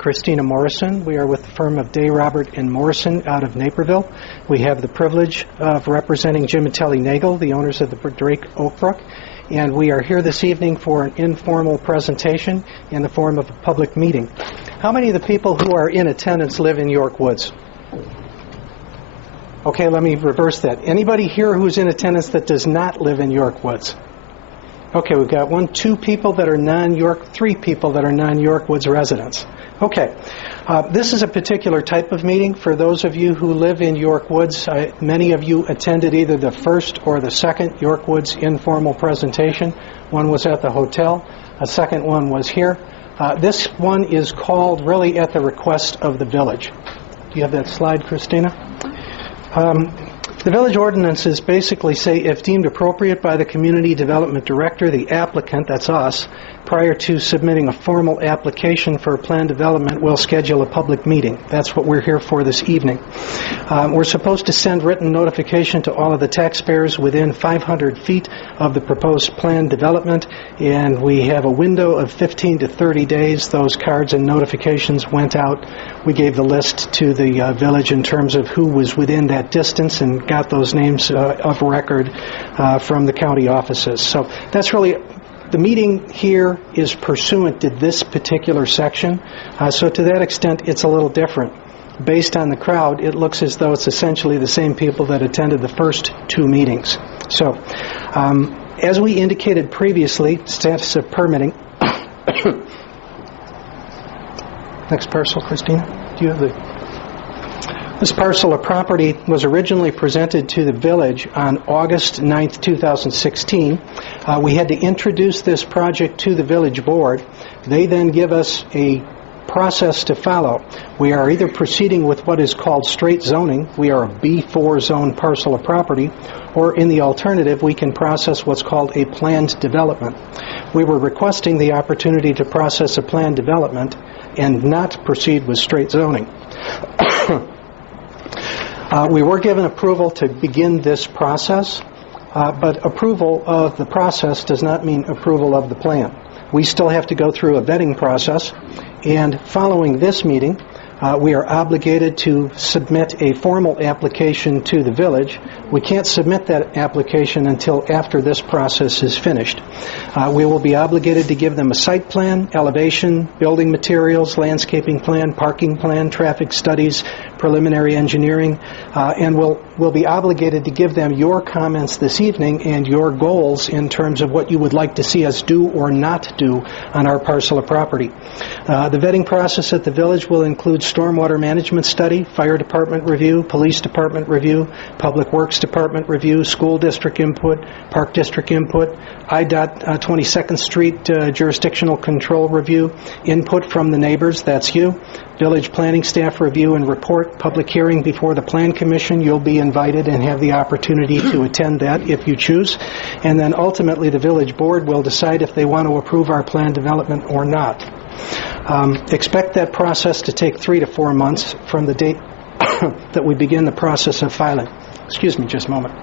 Christina Morrison. We are with the firm of Day, Robert, and Morrison out of Naperville. We have the privilege of representing Jim and Telly Nagel, the owners of the Drake Oak Brook, and we are here this evening for an informal presentation in the form of a public meeting. How many of the people who are in attendance live in York Woods? Okay, let me reverse that. Anybody here who's in attendance that does not live in York Woods? Okay, we've got 2 people that are non-York, 3 people that are non-York Woods residents. Okay, this is a particular type of meeting. For those of you who live in York Woods, many of you attended either the first or the second York Woods informal presentation. One was at the hotel, a second one was here. This one is called really at the request of the village. Do you have that slide, Christina? The village ordinances basically say, if deemed appropriate by the community development director, the applicant, that's us, prior to submitting a formal application for plan development, will schedule a public meeting. That's what we're here for this evening. We're supposed to send written notification to all of the taxpayers within 500 feet of the proposed plan development, and we have a window of 15 to 30 days. Those cards and notifications went out. We gave the list to the village in terms of who was within that distance and got those names of record from the county offices. So that's really, the meeting here is pursuant to this particular section. So to that extent, it's a little different. Based on the crowd, it looks as though it's essentially the same people that attended the first 2 meetings. So as we indicated previously, status of permitting. Next parcel, Christina. Do you have the... This parcel of property was originally presented to the village on August 9th, 2016. We had to introduce this project to the village board. They then give us a process to follow. We are either proceeding with what is called straight zoning. We are a B4 zone parcel of property, or in the alternative, we can process what's called a planned development. We were requesting the opportunity to process a planned development and not proceed with straight zoning. We were given approval to begin this process, but approval of the process does not mean approval of the plan. We still have to go through a vetting process, and following this meeting, we are obligated to submit a formal application to the village. We can't submit that application until after this process is finished. We will be obligated to give them a site plan, elevation, building materials, landscaping plan, parking plan, traffic studies, preliminary engineering, and we'll be obligated to give them your comments this evening and your goals in terms of what you would like to see us do or not do on our parcel of property. The vetting process at the village will include stormwater management study, fire department review, police department review, public works department review, school district input, park district input, IDOT 22nd Street jurisdictional control review, input from the neighbors, that's you, village planning staff review and report, public hearing before the Plan Commission. You'll be invited and have the opportunity to attend that if you choose. And then ultimately the village board will decide if they want to approve our plan development or not. Expect that process to take 3 to 4 months from the date that we begin the process of filing. Excuse me just a moment.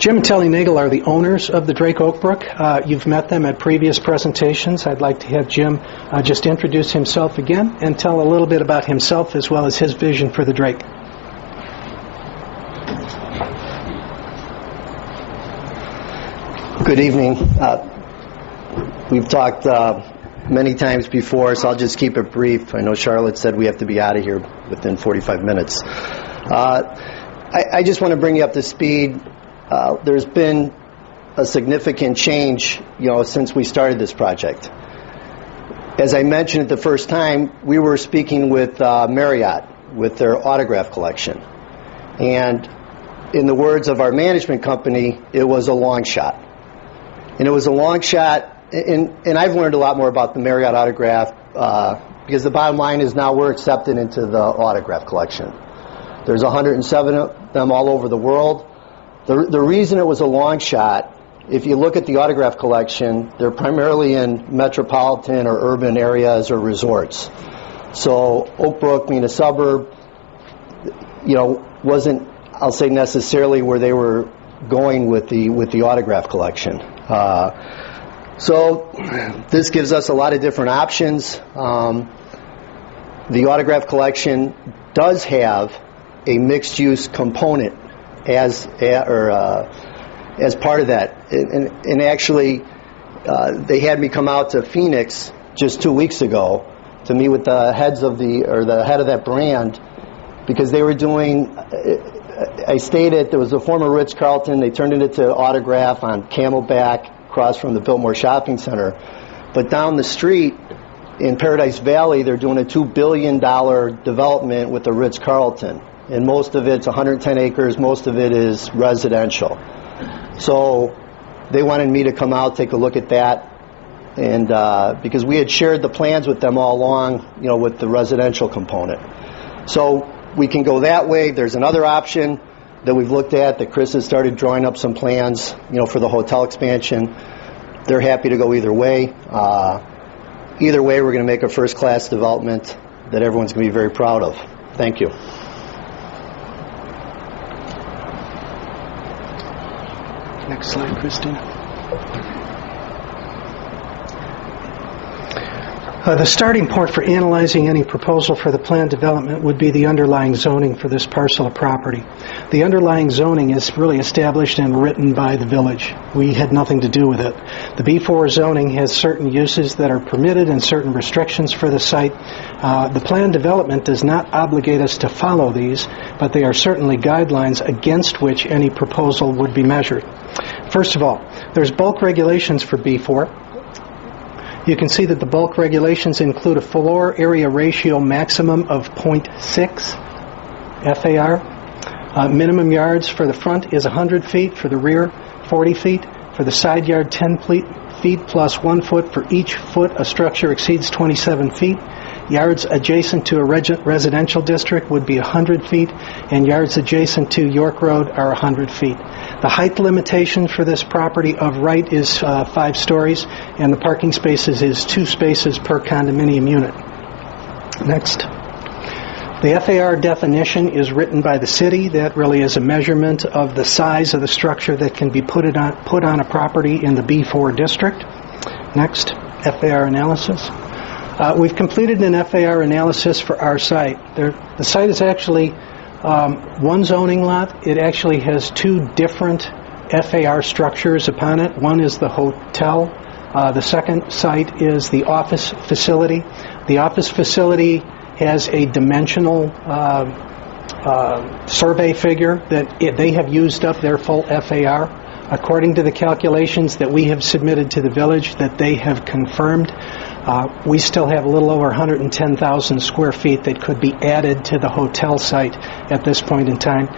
Jim and Telly Nagel are the owners of the Drake Oak Brook. You've met them at previous presentations. I'd like to have Jim just introduce himself again and tell a little bit about himself as well as his vision for the Drake. Good evening. We've talked many times before, so I'll just keep it brief. I know Charlotte said we have to be out of here within 45 minutes. I just want to bring you up to speed. There's been a significant change, since we started this project. As I mentioned the first time, we were speaking with Marriott with their autograph collection. And in the words of our management company, it was a long shot. And it was a long shot, and I've learned a lot more about the Marriott autograph because the bottom line is now we're accepted into the autograph collection. There's 107 of them all over the world. The reason it was a long shot, if you look at the autograph collection, they're primarily in metropolitan or urban areas or resorts. So Oak Brook, being a suburb, wasn't, I'll say, necessarily where they were going with the autograph collection. So this gives us a lot of different options. The autograph collection does have a mixed-use component as part of that. And actually, they had me come out to Phoenix just 2 weeks ago to meet with the head of that brand, because they were doing. I stayed at, there was a former Ritz-Carlton. They turned it into autograph on Camelback, across from the Biltmore Shopping Center. But down the street in Paradise Valley, they're doing a $2 billion development with the Ritz-Carlton. And most of it's 110 acres, most of it is residential. So they wanted me to come out, take a look at that, and because we had shared the plans with them all along, with the residential component. So we can go that way. There's another option that we've looked at that Chris has started drawing up some plans, for the hotel expansion. They're happy to go either way. Either way, we're going to make a first-class development that everyone's going to be very proud of. Thank you. Next slide, Christina. The starting point for analyzing any proposal for the planned development would be the underlying zoning for this parcel of property. The underlying zoning is really established and written by the village. We had nothing to do with it. The B4 zoning has certain uses that are permitted and certain restrictions for the site. The planned development does not obligate us to follow these, but they are certainly guidelines against which any proposal would be measured. First of all, there's bulk regulations for B4. You can see that the bulk regulations include a floor area ratio maximum of 0.6 FAR. Minimum yards for the front is 100 feet, for the rear 40 feet, for the side yard 10 feet plus 1 foot for each foot a structure exceeds 27 feet. Yards adjacent to a residential district would be 100 feet, and yards adjacent to York Road are 100 feet. The height limitation for this property of right is 5 stories, and the parking spaces is 2 spaces per condominium unit. Next. The FAR definition is written by the city. That really is a measurement of the size of the structure that can be put on a property in the B4 district. Next, FAR analysis. We've completed an FAR analysis for our site. The site is actually one zoning lot. It actually has 2 different FAR structures upon it. One is the hotel. The second site is the office facility. The office facility has a dimensional survey figure that they have used up their full FAR. According to the calculations that we have submitted to the village that they have confirmed, we still have a little over 110,000 square feet that could be added to the hotel site at this point in time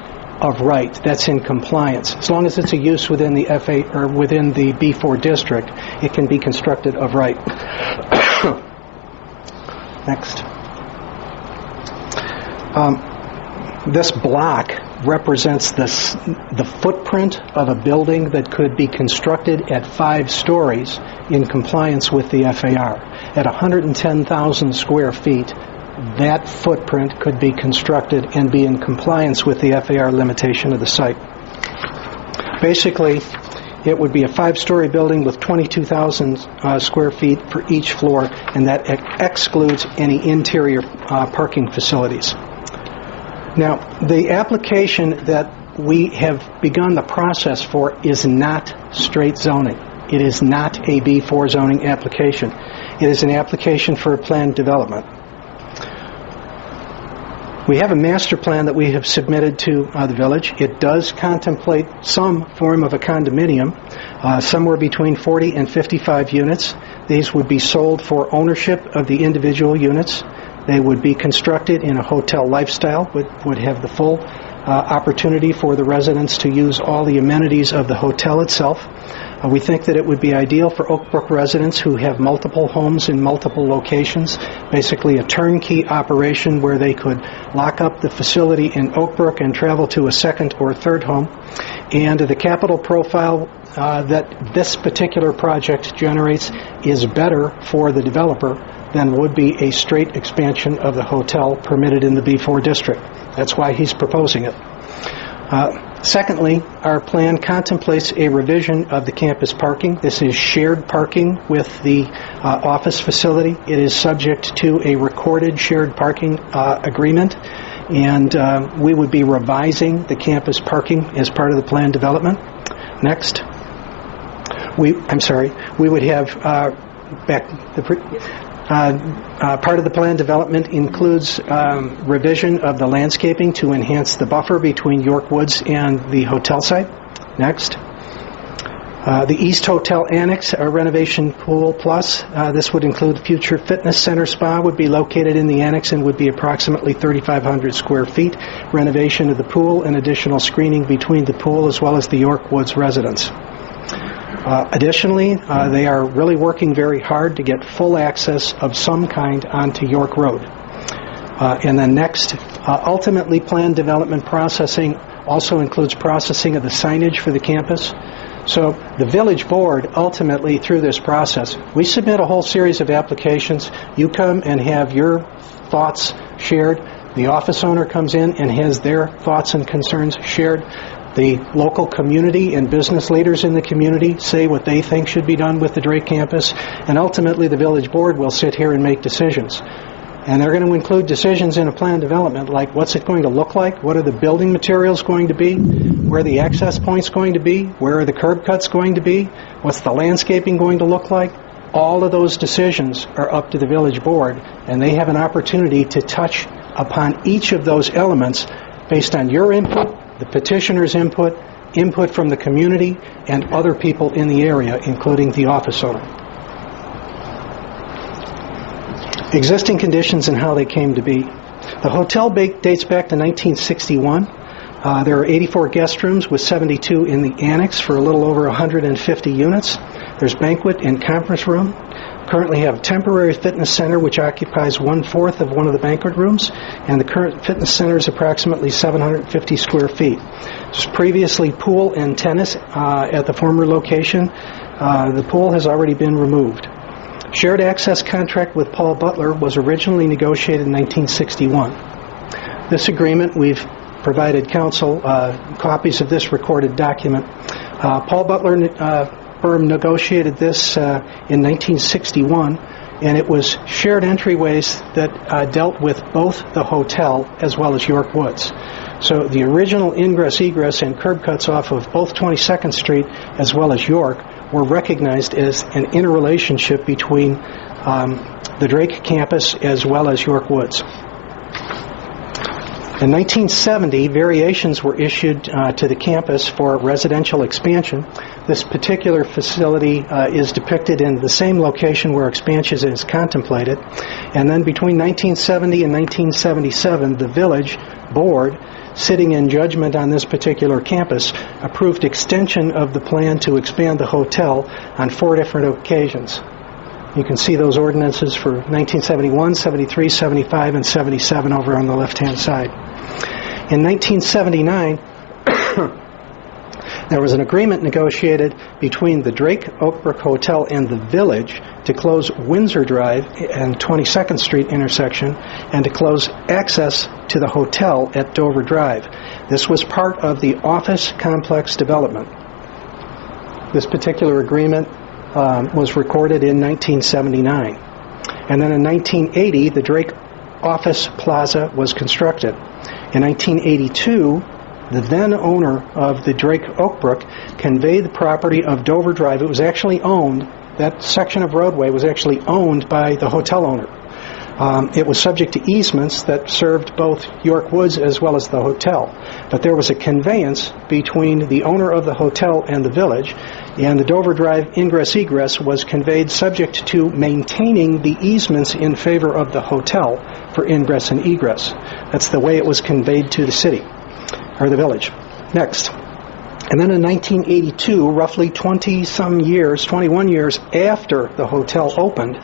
of right. That's in compliance. As long as it's a use within the within the B4 district, it can be constructed of right. Next. This block represents the footprint of a building that could be constructed at 5 stories in compliance with the FAR. At 110,000 square feet, that footprint could be constructed and be in compliance with the FAR limitation of the site. Basically, it would be a 5-story building with 22,000 square feet for each floor, and that excludes any interior parking facilities. Now, the application that we have begun the process for is not straight zoning. It is not a B4 zoning application. It is an application for a planned development. We have a master plan that we have submitted to the village. It does contemplate some form of a condominium, somewhere between 40 and 55 units. These would be sold for ownership of the individual units. They would be constructed in a hotel lifestyle, would have the full opportunity for the residents to use all the amenities of the hotel itself. We think that it would be ideal for Oak Brook residents who have multiple homes in multiple locations, basically a turnkey operation where they could lock up the facility in Oak Brook and travel to a second or third home. And the capital profile that this particular project generates is better for the developer than would be a straight expansion of the hotel permitted in the B4 district. That's why he's proposing it. Secondly, our plan contemplates a revision of the campus parking. This is shared parking with the office facility. It is subject to a recorded shared parking agreement, and we would be revising the campus parking as part of the plan development. Next. We would have part of the plan development includes revision of the landscaping to enhance the buffer between York Woods and the hotel site. Next. The East Hotel Annex, a renovation pool plus. This would include future fitness center spa would be located in the annex and would be approximately 3,500 square feet. Renovation of the pool and additional screening between the pool as well as the York Woods residents. Additionally, they are really working very hard to get full access of some kind onto York Road. And then next, ultimately planned development processing also includes processing of the signage for the campus. So the village board ultimately through this process, we submit a whole series of applications. You come and have your thoughts shared. The office owner comes in and has their thoughts and concerns shared. The local community and business leaders in the community say what they think should be done with the Drake campus, and ultimately the village board will sit here and make decisions. And they're going to include decisions in a plan development like what's it going to look like, what are the building materials going to be, where are the access points going to be, where are the curb cuts going to be, what's the landscaping going to look like. All of those decisions are up to the village board, and they have an opportunity to touch upon each of those elements based on your input, the petitioner's input, input from the community, and other people in the area, including the office owner. Existing conditions and how they came to be. The hotel dates back to 1961. There are 84 guest rooms with 72 in the annex for a little over 150 units. There's banquet and conference room. Currently have a temporary fitness center which occupies 1/4 of one of the banquet rooms, and the current fitness center is approximately 750 square feet. There's previously pool and tennis at the former location. The pool has already been removed. Shared access contract with Paul Butler was originally negotiated in 1961. This agreement, we've provided council copies of this recorded document. Paul Butler firm negotiated this in 1961, and it was shared entryways that dealt with both the hotel as well as York Woods. So the original ingress, egress, and curb cuts off of both 22nd Street as well as York were recognized as an interrelationship between the Drake campus as well as York Woods. In 1970, variations were issued to the campus for residential expansion. This particular facility is depicted in the same location where expansion is contemplated. And then between 1970 and 1977, the village board, sitting in judgment on this particular campus, approved extension of the plan to expand the hotel on 4 different occasions. You can see those ordinances for 1971, 73, 75, and 77 over on the left-hand side. In 1979, there was an agreement negotiated between the Drake Oak Brook Hotel and the village to close Windsor Drive and 22nd Street intersection and to close access to the hotel at Dover Drive. This was part of the office complex development. This particular agreement was recorded in 1979. And then in 1980, the Drake Office Plaza was constructed. In 1982, the then owner of the Drake Oak Brook conveyed the property of Dover Drive. It was actually owned, that section of roadway was actually owned by the hotel owner. It was subject to easements that served both York Woods as well as the hotel. But there was a conveyance between the owner of the hotel and the village, and the Dover Drive ingress-egress was conveyed subject to maintaining the easements in favor of the hotel for ingress and egress. That's the way it was conveyed to the city, or the village. Next. And then in 1982, roughly 21 years after the hotel opened,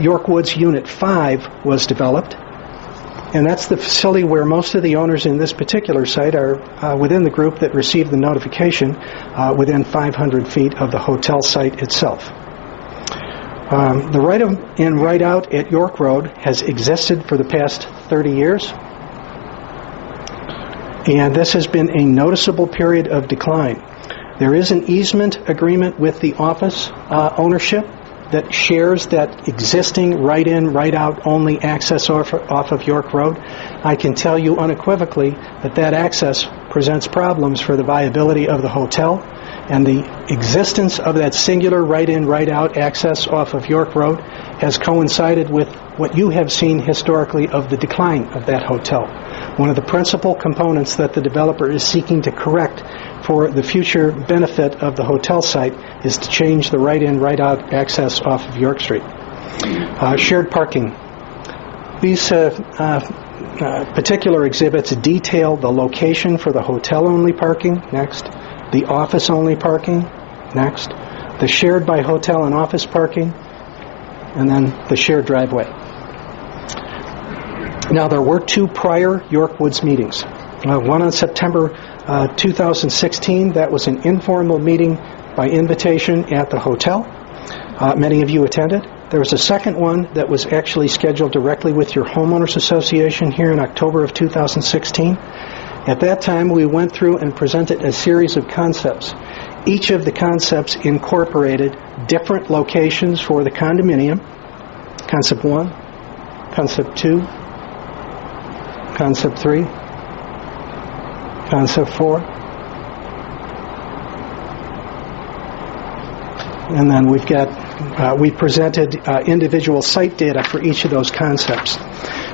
York Woods Unit 5 was developed, and that's the facility where most of the owners in this particular site are within the group that received the notification within 500 feet of the hotel site itself. The right-in, right-out at York Road has existed for the past 30 years, And this has been a noticeable period of decline. There is an easement agreement with the office ownership that shares that existing right-in, right-out only access off of York Road. I can tell you unequivocally that that access presents problems for the viability of the hotel, and the existence of that singular right-in, right-out access off of York Road has coincided with what you have seen historically of the decline of that hotel. One of the principal components that the developer is seeking to correct for the future benefit of the hotel site is to change the right-in, right-out access off of York Street. Shared parking. These particular exhibits detail the location for the hotel-only parking, next, the office-only parking, next, the shared by hotel and office parking, and then the shared driveway. Now, there were two prior York Woods meetings. One on September 2016. That was an informal meeting by invitation at the hotel. Many of you attended. There was a second one that was actually scheduled directly with your homeowners association here in October of 2016. At that time, we went through and presented a series of concepts. Each of the concepts incorporated different locations for the condominium. Concept 1, Concept 2, Concept 3, Concept 4, and then we presented individual site data for each of those concepts.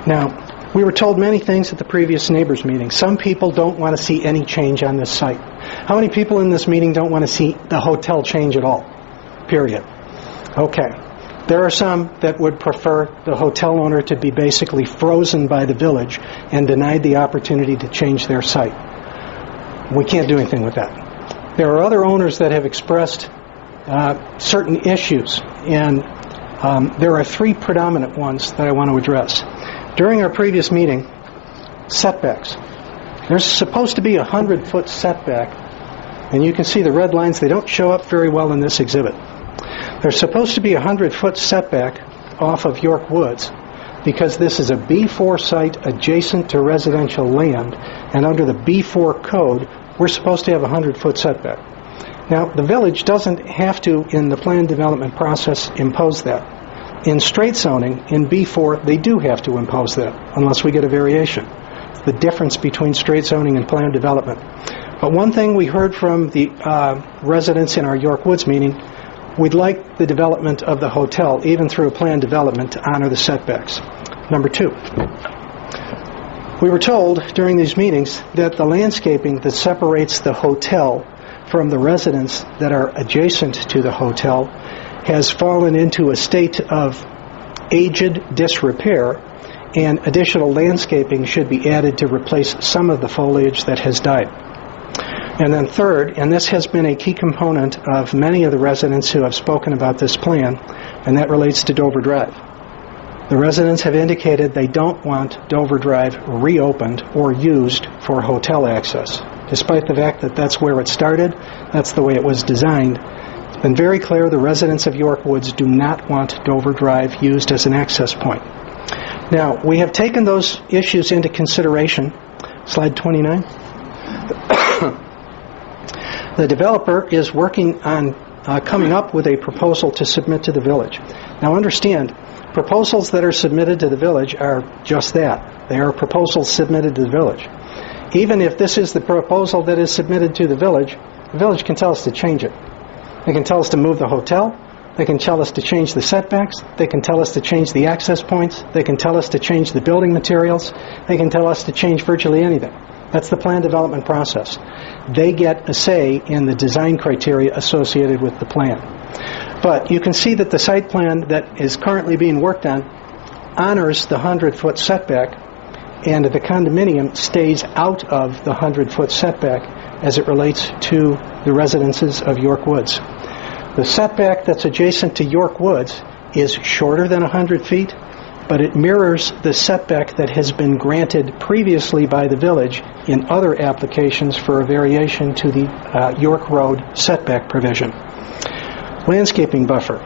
Now, we were told many things at the previous neighbors meeting. Some people don't want to see any change on this site. How many people in this meeting don't want to see the hotel change at all? Period. Okay. There are some that would prefer the hotel owner to be basically frozen by the village and denied the opportunity to change their site. We can't do anything with that. There are other owners that have expressed certain issues, and there are three predominant ones that I want to address. During our previous meeting, setbacks. There's supposed to be a 100-foot setback, and you can see the red lines. They don't show up very well in this exhibit. There's supposed to be a 100-foot setback off of York Woods because this is a B4 site adjacent to residential land, and under the B4 code, we're supposed to have a 100-foot setback. Now, the village doesn't have to, in the plan development process, impose that. In straight zoning, in B4, they do have to impose that, unless we get a variation. It's the difference between straight zoning and plan development. But one thing we heard from the residents in our York Woods meeting, we'd like the development of the hotel, even through a plan development, to honor the setbacks. Number two, we were told during these meetings that the landscaping that separates the hotel from the residents that are adjacent to the hotel has fallen into a state of aged disrepair, and additional landscaping should be added to replace some of the foliage that has died. And then third, and this has been a key component of many of the residents who have spoken about this plan, and that relates to Dover Drive. The residents have indicated they don't want Dover Drive reopened or used for hotel access, despite the fact that that's where it started, that's the way it was designed. It's been very clear the residents of York Woods do not want Dover Drive used as an access point. Now, we have taken those issues into consideration. Slide 29. The developer is working on coming up with a proposal to submit to the village. Now understand, proposals that are submitted to the village are just that. They are proposals submitted to the village. Even if this is the proposal that is submitted to the village can tell us to change it. They can tell us to move the hotel. They can tell us to change the setbacks. They can tell us to change the access points. They can tell us to change the building materials. They can tell us to change virtually anything. That's the plan development process. They get a say in the design criteria associated with the plan. But you can see that the site plan that is currently being worked on honors the 100-foot setback, and the condominium stays out of the 100-foot setback as it relates to the residences of York Woods. The setback that's adjacent to York Woods is shorter than 100 feet, but it mirrors the setback that has been granted previously by the village in other applications for a variation to the York Road setback provision. Landscaping buffer.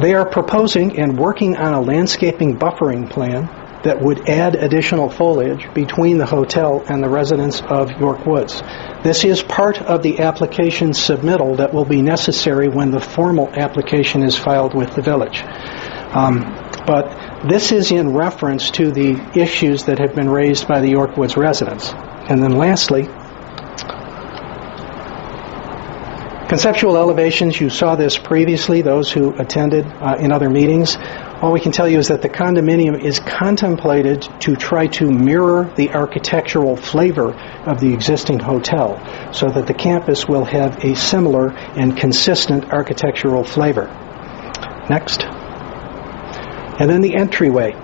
They are proposing and working on a landscaping buffering plan that would add additional foliage between the hotel and the residents of York Woods. This is part of the application submittal that will be necessary when the formal application is filed with the village. But this is in reference to the issues that have been raised by the York Woods residents. And then lastly, conceptual elevations. You saw this previously, those who attended in other meetings. All we can tell you is that the condominium is contemplated to try to mirror the architectural flavor of the existing hotel so that the campus will have a similar and consistent architectural flavor. Next. And then the entryway.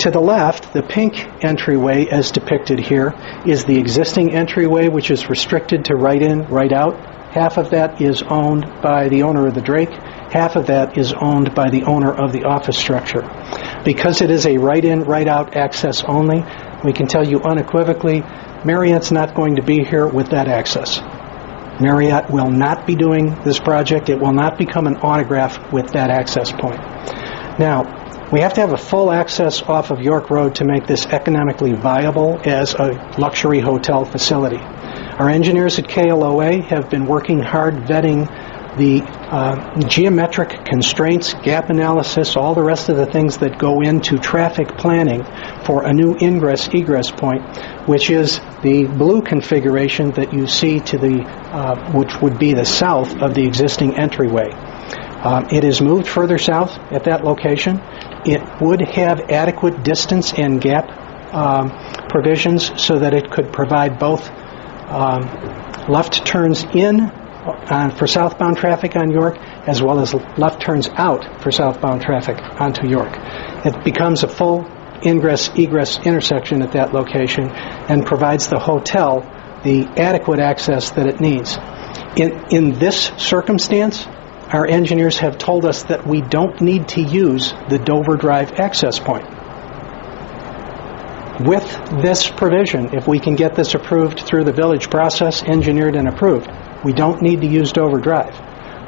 To the left, the pink entryway as depicted here is the existing entryway, which is restricted to right in, right out. Half of that is owned by the owner of the Drake. Half of that is owned by the owner of the office structure. Because it is a right-in, right-out access only, we can tell you unequivocally, Marriott's not going to be here with that access. Marriott will not be doing this project. It will not become an autograph with that access point. Now, we have to have a full access off of York Road to make this economically viable as a luxury hotel facility. Our engineers at KLOA have been working hard vetting the geometric constraints, gap analysis, all the rest of the things that go into traffic planning for a new ingress-egress point, which is the blue configuration that you see to the, which would be the south of the existing entryway. It is moved further south at that location. It would have adequate distance and gap provisions so that it could provide both left turns in for southbound traffic on York, as well as left turns out for southbound traffic onto York. It becomes a full ingress-egress intersection at that location and provides the hotel the adequate access that it needs. In this circumstance, our engineers have told us that we don't need to use the Dover Drive access point. With this provision, if we can get this approved through the village process, engineered and approved, we don't need to use Dover Drive.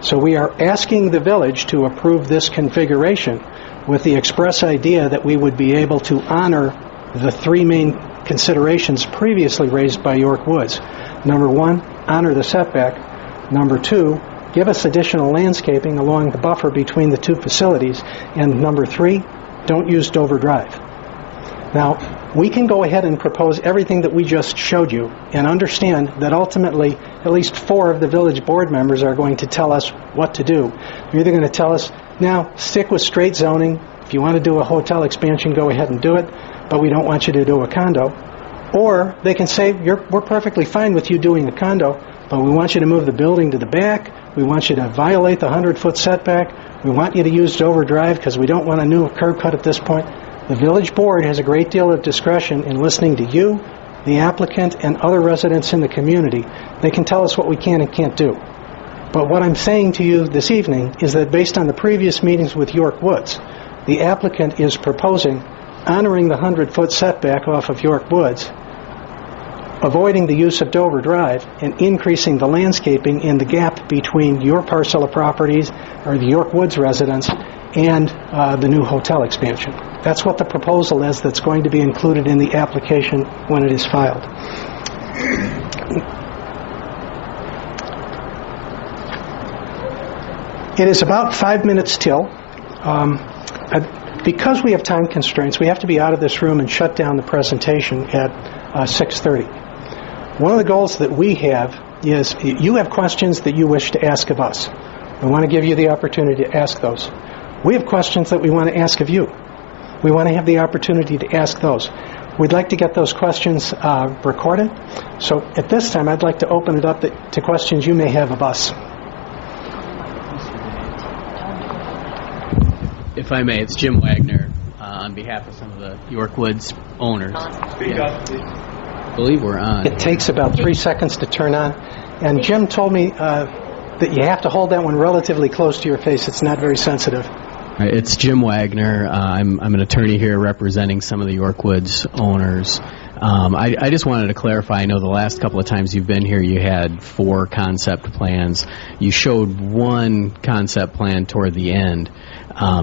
So we are asking the village to approve this configuration with the express idea that we would be able to honor the three main considerations previously raised by York Woods. Number one, honor the setback. Number two, give us additional landscaping along the buffer between the two facilities. And number three, don't use Dover Drive. Now, we can go ahead and propose everything that we just showed you and understand that ultimately at least 4 of the village board members are going to tell us what to do. They're either going to tell us, now, stick with straight zoning. If you want to do a hotel expansion, go ahead and do it, but we don't want you to do a condo. Or they can say, we're perfectly fine with you doing a condo, but we want you to move the building to the back. We want you to violate the 100-foot setback. We want you to use Dover Drive because we don't want a new curb cut at this point. The village board has a great deal of discretion in listening to you, the applicant, and other residents in the community. They can tell us what we can and can't do. But what I'm saying to you this evening is that based on the previous meetings with York Woods, the applicant is proposing honoring the 100-foot setback off of York Woods, avoiding the use of Dover Drive, and increasing the landscaping in the gap between your parcel of properties, or the York Woods residents, and the new hotel expansion. That's what the proposal is that's going to be included in the application when it is filed. It is about 5 minutes till. Because we have time constraints, we have to be out of this room and shut down the presentation at 6:30. One of the goals that we have is you have questions that you wish to ask of us. We want to give you the opportunity to ask those. We have questions that we want to ask of you. We want to have the opportunity to ask those. We'd like to get those questions recorded. So at this time, I'd like to open it up to questions you may have of us. If I may, it's Jim Wagner on behalf of some of the York Woods owners. Speak up, please. I believe we're on. It takes about 3 seconds to turn on. And Jim told me that you have to hold that one relatively close to your face. It's not very sensitive. It's Jim Wagner. I'm an attorney here representing some of the York Woods owners. I just wanted to clarify. I know the last couple of times you've been here, you had 4 concept plans. You showed 1 concept plan toward the end.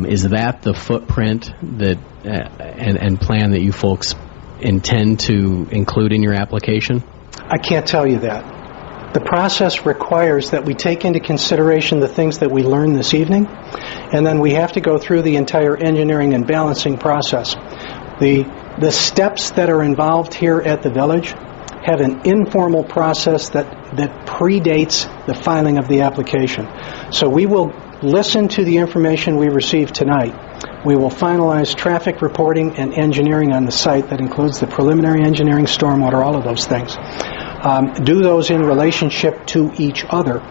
Is that the footprint that and plan that you folks intend to include in your application? I can't tell you that. The process requires that we take into consideration the things that we learned this evening, and then we have to go through the entire engineering and balancing process. The steps that are involved here at the village have an informal process that predates the filing of the application. So we will listen to the information we received tonight. We will finalize traffic reporting and engineering on the site that includes the preliminary engineering, stormwater, all of those things. Do those in relationship to each other,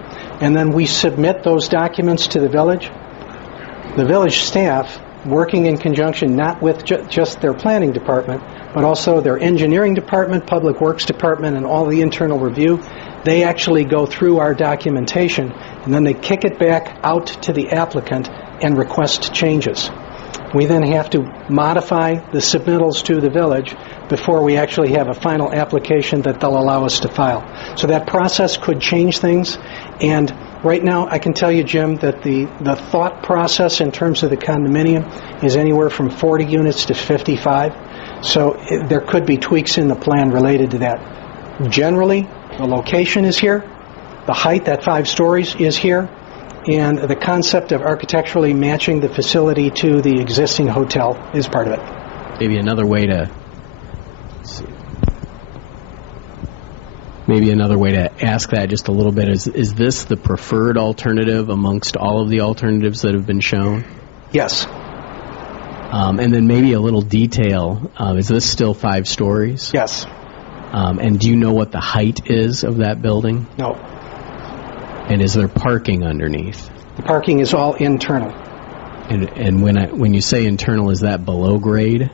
and then we submit those documents to the village. The village staff, working in conjunction not with just their planning department, but also their engineering department, public works department, and all the internal review, they actually go through our documentation, and then they kick it back out to the applicant and request changes. We then have to modify the submittals to the village before we actually have a final application that they'll allow us to file. So that process could change things, and right now I can tell you, Jim, that the thought process in terms of the condominium is anywhere from 40 units to 55, so there could be tweaks in the plan related to that. Generally, the location is here, the height, that 5 stories, is here, and the concept of architecturally matching the facility to the existing hotel is part of it. Maybe another way to ask that just a little bit is this the preferred alternative amongst all of the alternatives that have been shown? Yes. And then maybe a little detail. Is this still 5 stories? Yes. And do you know what the height is of that building? No. And is there parking underneath? The parking is all internal. And when you say internal, is that below grade?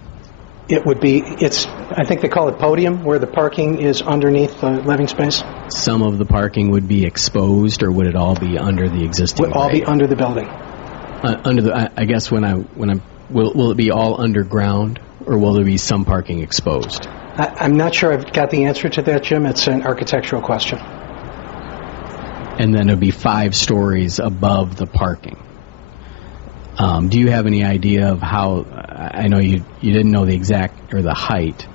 It would be, I think they call it podium, where the parking is underneath the living space. Some of the parking would be exposed, or would it all be under the existing Would all be under the building. I guess will it be all underground, or will there be some parking exposed? I'm not sure I've got the answer to that, Jim. It's an architectural question. And then it would be 5 stories above the parking. Do you have any idea of how, I know you didn't know the exact, or the height,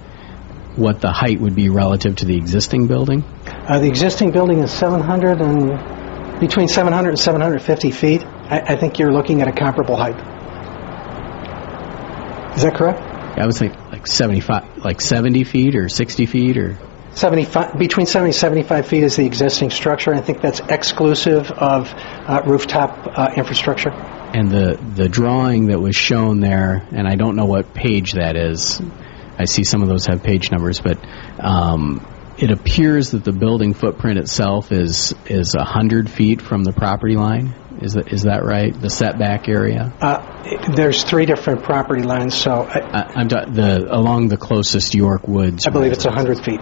what the height would be relative to the existing building? The existing building is between 700 and 750 feet. I think you're looking at a comparable height. Is that correct? I was thinking like 70 feet or 60 feet or... Between 70 and 75 feet is the existing structure. I think that's exclusive of rooftop infrastructure. And the drawing that was shown there, and I don't know what page that is. I see some of those have page numbers, but it appears that the building footprint itself is 100 feet from the property line. Is that right? The setback area? There's 3 different property lines, so... along the closest York Woods. I believe it's 100 feet.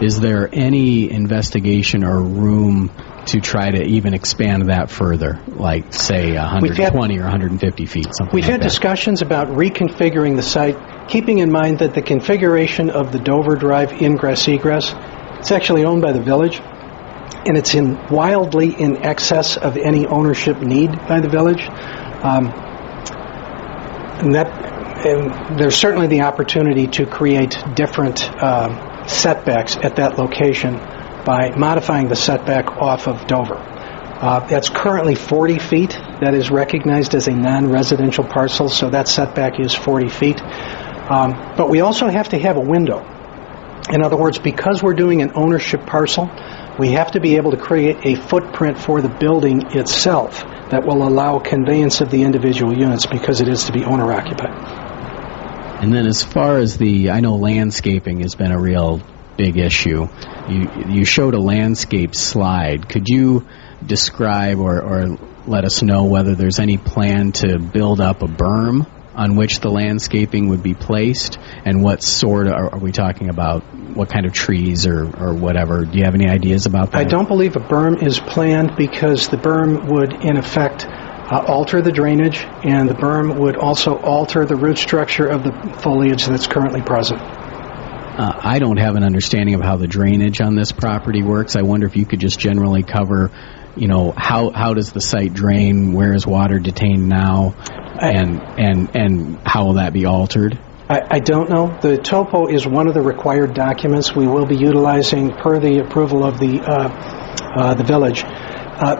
Is there any investigation or room to try to even expand that further, like, say, 120 or 150 feet, something We've like had that? discussions about reconfiguring the site, keeping in mind that the configuration of the Dover Drive ingress-egress, it's actually owned by the village, and it's wildly in excess of any ownership need by the village. And there's certainly the opportunity to create different setbacks at that location by modifying the setback off of Dover. That's currently 40 feet. That is recognized as a non-residential parcel, so that setback is 40 feet. But we also have to have a window. In other words, because we're doing an ownership parcel, we have to be able to create a footprint for the building itself that will allow conveyance of the individual units because it is to be owner-occupied. And then as far as I know landscaping has been a real big issue. You showed a landscape slide. Could you describe or let us know whether there's any plan to build up a berm on which the landscaping would be placed, and what sort of, are we talking about, what kind of trees or whatever? Do you have any ideas about that? I don't believe a berm is planned because the berm would, in effect, alter the drainage, and the berm would also alter the root structure of the foliage that's currently present. I don't have an understanding of how the drainage on this property works. I wonder if you could just generally cover, how does the site drain? Where is water detained now? And how will that be altered? I don't know. The topo is one of the required documents we will be utilizing per the approval of the village.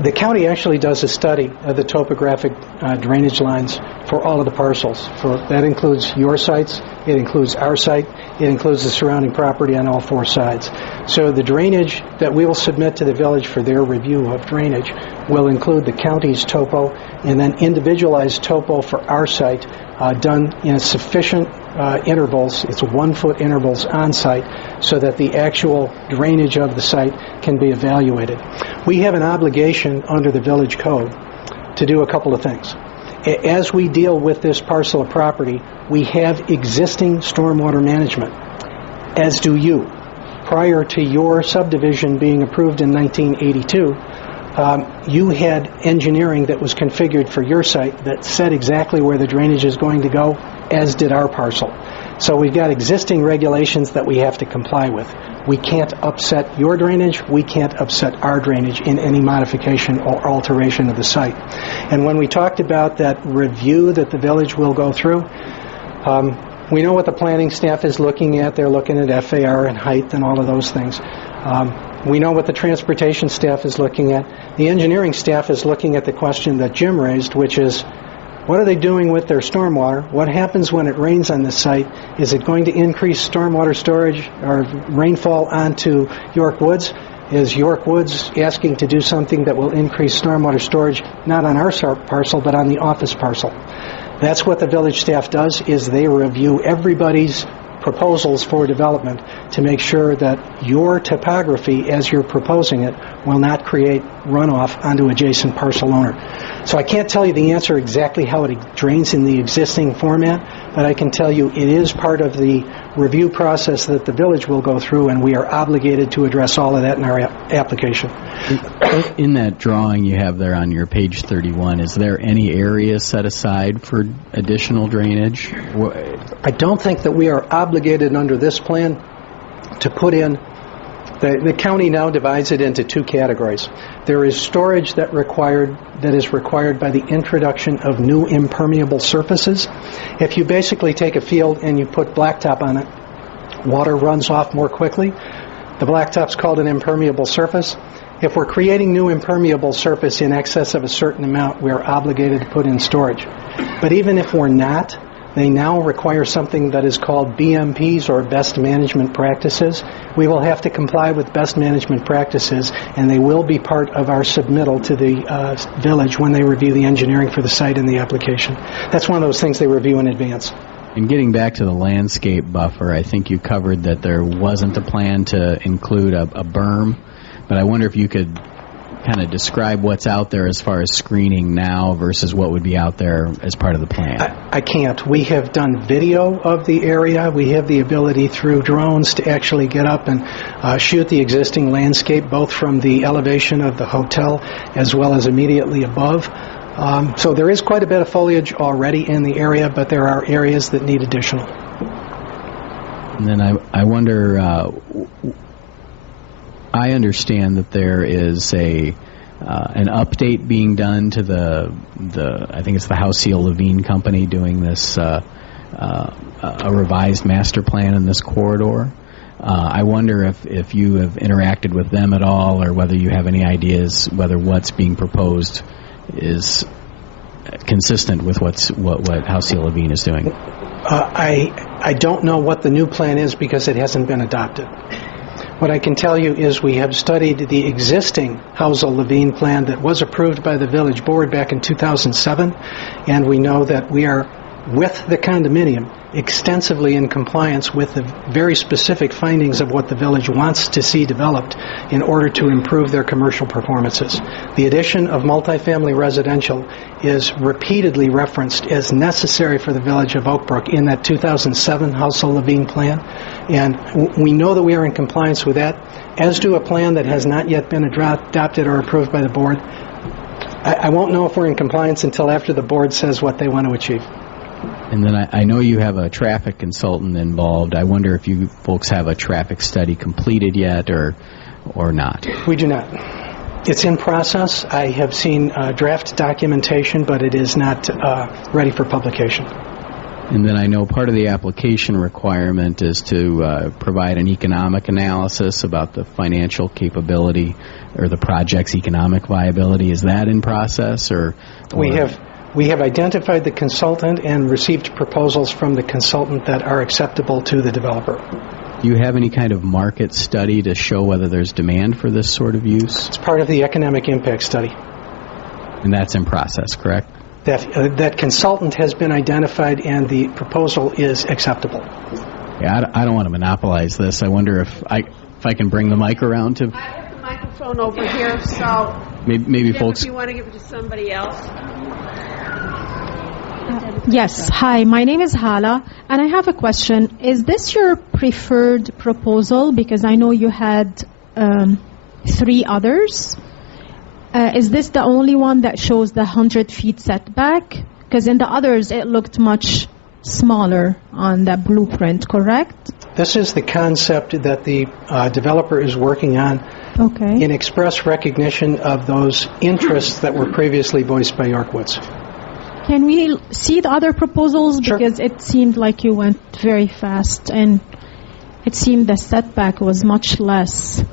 The county actually does a study of the topographic drainage lines for all of the parcels. That includes your sites, it includes our site, it includes the surrounding property on all four sides. So the drainage that we will submit to the village for their review of drainage will include the county's topo and then individualized topo for our site done in sufficient intervals. It's 1 foot intervals on site so that the actual drainage of the site can be evaluated. We have an obligation under the village code to do a couple of things. As we deal with this parcel of property, we have existing stormwater management, as do you. Prior to your subdivision being approved in 1982, you had engineering that was configured for your site that said exactly where the drainage is going to go, as did our parcel. So we've got existing regulations that we have to comply with. We can't upset your drainage, we can't upset our drainage in any modification or alteration of the site. And when we talked about that review that the village will go through, we know what the planning staff is looking at. They're looking at FAR and height and all of those things. We know what the transportation staff is looking at. The engineering staff is looking at the question that Jim raised, which is, what are they doing with their stormwater? What happens when it rains on this site? Is it going to increase stormwater storage or rainfall onto York Woods? Is York Woods asking to do something that will increase stormwater storage, not on our parcel, but on the office parcel? That's what the village staff does, is they review everybody's proposals for development to make sure that your topography, as you're proposing it, will not create runoff onto adjacent parcel owner. So I can't tell you the answer exactly how it drains in the existing format, but I can tell you it is part of the review process that the village will go through, and we are obligated to address all of that in our application. In that drawing you have there on your page 31, is there any area set aside for additional drainage? I don't think that we are obligated under this plan to put in. The county now divides it into two categories. There is storage that is required by the introduction of new impermeable surfaces. If you basically take a field and you put blacktop on it, water runs off more quickly. The blacktop's called an impermeable surface. If we're creating new impermeable surface in excess of a certain amount, we're obligated to put in storage. But even if we're not, they now require something that is called BMPs, or best management practices. We will have to comply with best management practices, and they will be part of our submittal to the village when they review the engineering for the site and the application. That's one of those things they review in advance. And getting back to the landscape buffer, I think you covered that there wasn't a plan to include a berm, but I wonder if you could kind of describe what's out there as far as screening now versus what would be out there as part of the plan. I can't. We have done video of the area. We have the ability through drones to actually get up and shoot the existing landscape, both from the elevation of the hotel as well as immediately above. So there is quite a bit of foliage already in the area, but there are areas that need additional. And then I wonder, I understand that there is an update being done to the I think it's the House Seal Levine Company doing this a revised master plan in this corridor. I wonder if you have interacted with them at all, or whether you have any ideas whether what's being proposed is consistent with what House Seal Levine is doing. I don't know what the new plan is because it hasn't been adopted. What I can tell you is we have studied the existing Housel Levine plan that was approved by the village board back in 2007, and we know that we are, with the condominium, extensively in compliance with the very specific findings of what the village wants to see developed in order to improve their commercial performances. The addition of multifamily residential is repeatedly referenced as necessary for the village of Oak Brook in that 2007 Housel Levine plan, and we know that we are in compliance with that, as do a plan that has not yet been adopted or approved by the board I won't know if we're in compliance until after the board says what they want to achieve. And then I know you have a traffic consultant involved. I wonder if you folks have a traffic study completed yet or not. We do not. It's in process. I have seen draft documentation, but it is not ready for publication. And then I know part of the application requirement is to provide an economic analysis about the financial capability or the project's economic viability. Is that in process, or? We have identified the consultant and received proposals from the consultant that are acceptable to the developer. Do you have any kind of market study to show whether there's demand for this sort of use? It's part of the economic impact study. And that's in process, correct? That consultant has been identified and the proposal is acceptable. Yeah, I don't want to monopolize this. I wonder if I can bring the mic around to. I have the microphone over here, so Maybe Jim, folks. if you want to give it to somebody else. Yes. Hi, my name is Hala, and I have a question. Is this your preferred proposal? Because I know you had 3 others. Is this the only one that shows the 100 feet setback? Because in the others, it looked much smaller on the blueprint, correct? This is the concept that the developer is working on in express recognition of those interests that were previously voiced by York Woods. Can we see the other proposals? Sure. Because it seemed like you went very fast, and it seemed the setback was much less.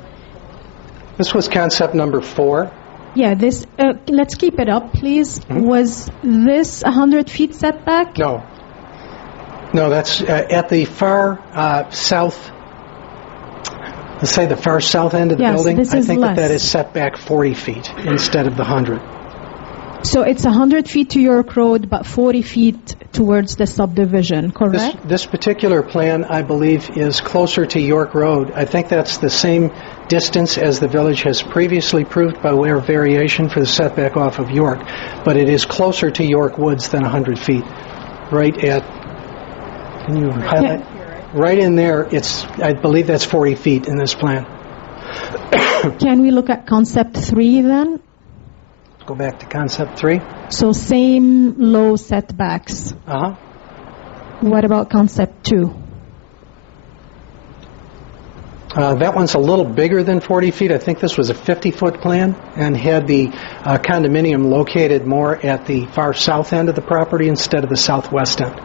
This was concept number 4. Yeah, this. Let's keep it up, please. Mm-hmm. Was this 100 feet setback? No, that's at the far south. Let's say the far south end of the building. This is I think less. that is set back 40 feet instead of the 100. So it's 100 feet to York Road, but 40 feet towards the subdivision, correct? This particular plan, I believe, is closer to York Road. I think that's the same distance as the village has previously proved by way of variation for the setback off of York, but it is closer to York Woods than 100 feet. Right at, can you highlight? Right in there, I believe that's 40 feet in this plan. Can we look at concept 3 then? Go back to concept 3. So same low setbacks. Uh-huh. What about concept 2? That one's a little bigger than 40 feet. I think this was a 50-foot plan and had the condominium located more at the far south end of the property instead of the southwest end.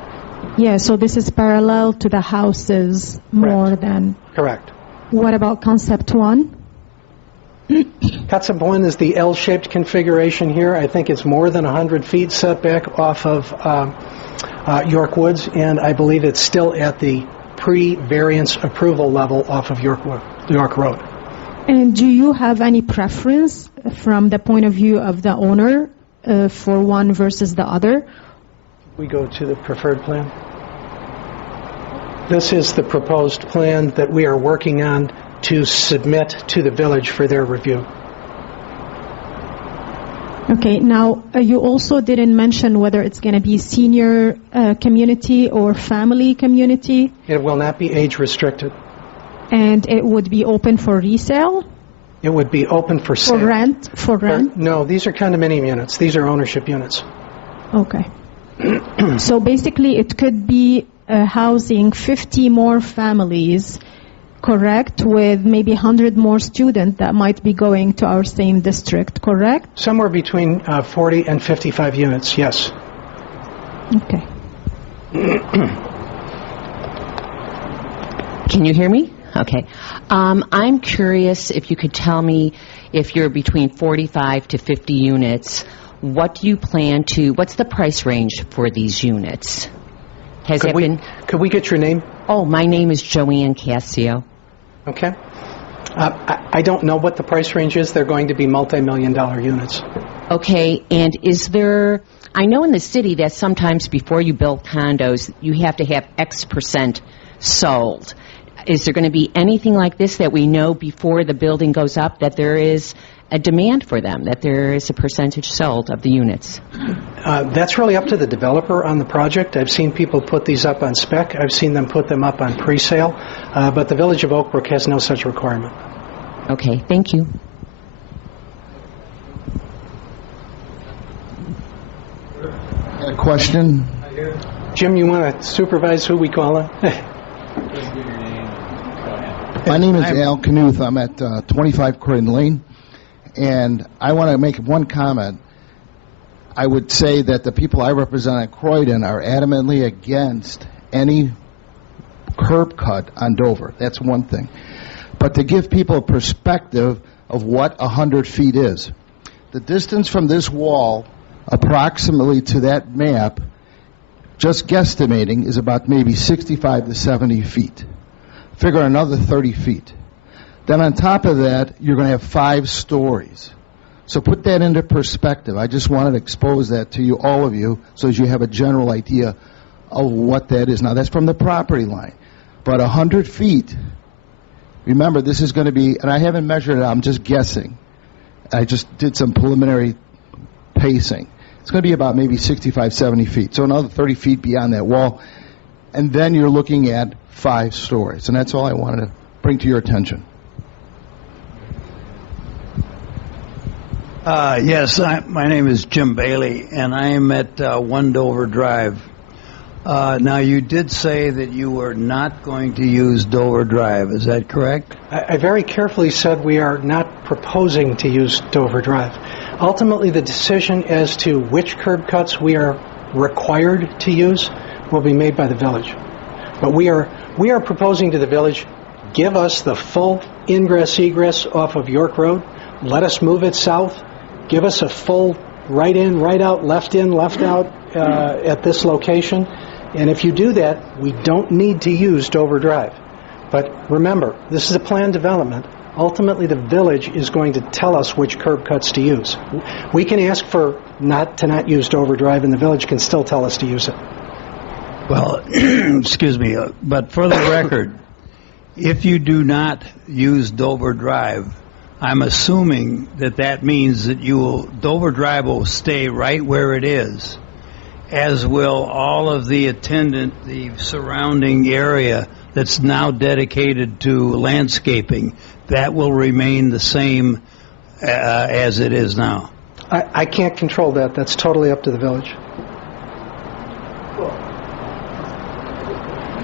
Yeah, so this is parallel to the houses more than... Correct. What about concept 1? Concept 1 is the L-shaped configuration here. I think it's more than 100 feet setback off of York Woods, and I believe it's still at the pre-variance approval level off of York Road. And do you have any preference from the point of view of the owner for one versus the other? We go to the preferred plan. This is the proposed plan that we are working on to submit to the village for their review. Okay, now you also didn't mention whether it's going to be senior community or family community. It will not be age restricted. And it would be open for resale? It would be open for sale. For rent? No, these are condominium units. These are ownership units. Okay. So basically it could be housing 50 more families, correct, with maybe 100 more students that might be going to our same district, correct? Somewhere between 40 and 55 units, yes. Okay. Can you hear me? Okay. I'm curious if you could tell me, if you're between 45 to 50 units, what do you plan to, what's the price range for these units? Could we get your name? Oh, my name is Joanne Cassio. Okay. I don't know what the price range is. They're going to be multi-million-dollar units. Okay, and is there, I know in the city that sometimes before you build condos, you have to have X percent sold. Is there going to be anything like this that we know before the building goes up, that there is a demand for them, that there is a percentage sold of the units? That's really up to the developer on the project. I've seen people put these up on spec. I've seen them put them up on pre-sale. But the Village of Oak Brook has no such requirement. Okay, thank you. A question. Jim, you want to supervise who we call on? My name is Al Knuth. I'm at 25 Croydon Lane, and I want to make one comment. I would say that the people I represent at Croydon are adamantly against any curb cut on Dover. That's one thing. But to give people a perspective of what 100 feet is, the distance from this wall approximately to that map, just guesstimating, is about maybe 65 to 70 feet. Figure another 30 feet. Then on top of that, you're going to have 5 stories. So put that into perspective. I just wanted to expose that to you, all of you, so as you have a general idea of what that is. Now, that's from the property line. But 100 feet, remember, this is going to be, and I haven't measured it, I'm just guessing. I just did some preliminary pacing. It's going to be about maybe 65, 70 feet. So another 30 feet beyond that wall. And then you're looking at 5 stories. And that's all I wanted to bring to your attention. Yes, my name is Jim Bailey, and I am at 1 Dover Drive. Now, you did say that you were not going to use Dover Drive. Is that correct? I very carefully said we are not proposing to use Dover Drive. Ultimately, the decision as to which curb cuts we are required to use will be made by the village. But we are proposing to the village, give us the full ingress egress off of York Road, let us move it south, give us a full right in, right out, left in, left out at this location. And if you do that, we don't need to use Dover Drive. But remember, this is a planned development. Ultimately, the village is going to tell us which curb cuts to use. We can ask for not use Dover Drive, and the village can still tell us to use it. Well, excuse me, but for the record, if you do not use Dover Drive, I'm assuming that means that Dover Drive will stay right where it is, as will all of the surrounding area that's now dedicated to landscaping. That will remain the same as it is now. I can't control that. That's totally up to the village.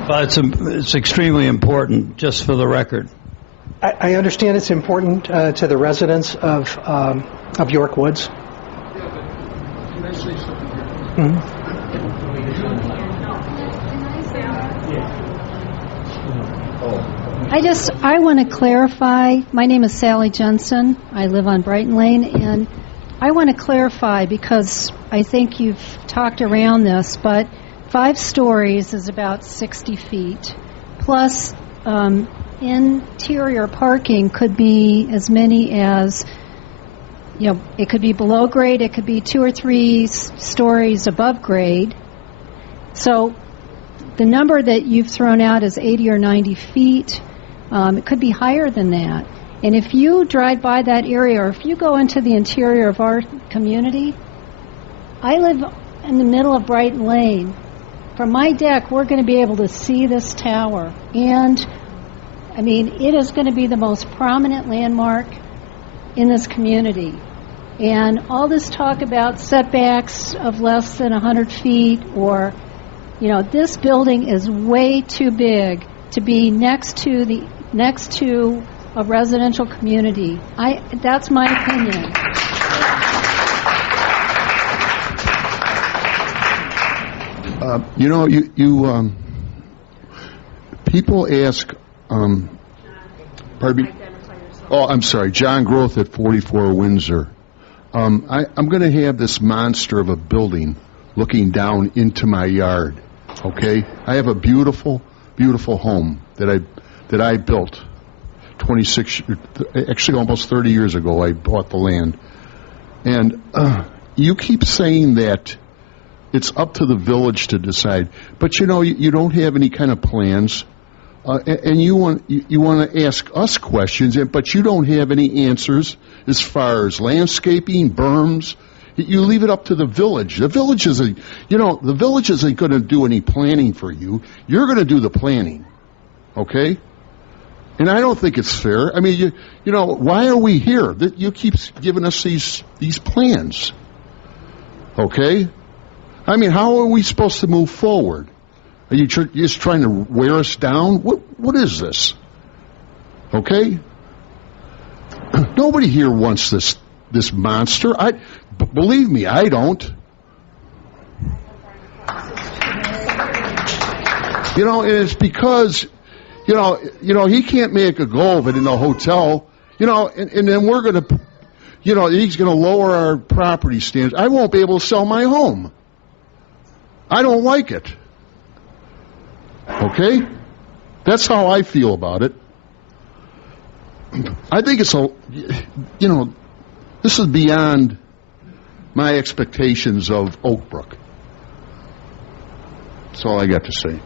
But it's extremely important, just for the record. I understand it's important to the residents of York Woods. Can I say something here? Mm-hmm. I want to clarify. My name is Sally Jensen. I live on Brighton Lane, and I want to clarify because I think you've talked around this, but 5 stories is about 60 feet. Plus, interior parking could be as many as, it could be below grade, it could be 2 or 3 stories above grade. So the number that you've thrown out is 80 or 90 feet. It could be higher than that. And if you drive by that area, or if you go into the interior of our community, I live in the middle of Brighton Lane. From my deck, we're going to be able to see this tower. And, it is going to be the most prominent landmark in this community. And all this talk about setbacks of less than 100 feet or, this building is way too big to be next to a residential community. That's my opinion. People ask, pardon me? Oh, I'm sorry, John Groth at 44 Windsor. I'm going to have this monster of a building looking down into my yard, okay? I have a beautiful, beautiful home that I built actually almost 30 years ago. I bought the land. And you keep saying that it's up to the village to decide, but you don't have any kind of plans, and you want to ask us questions, but you don't have any answers as far as landscaping, berms. You leave it up to the village. The village isn't going to do any planning for you. You're going to do the planning, okay? And I don't think it's fair. Why are we here? You keep giving us these plans, okay? I mean, how are we supposed to move forward? Are you just trying to wear us down? What is this? Okay? Nobody here wants this monster. Believe me, I don't. You know, and it's because, you know, he can't make a go of it in a hotel, you know, and then we're going to, you know, he's going to lower our property standards. I won't be able to sell my home. I don't like it. Okay? That's how I feel about it. I think it's you know, this is beyond my expectations of Oak Brook. That's all I got to say.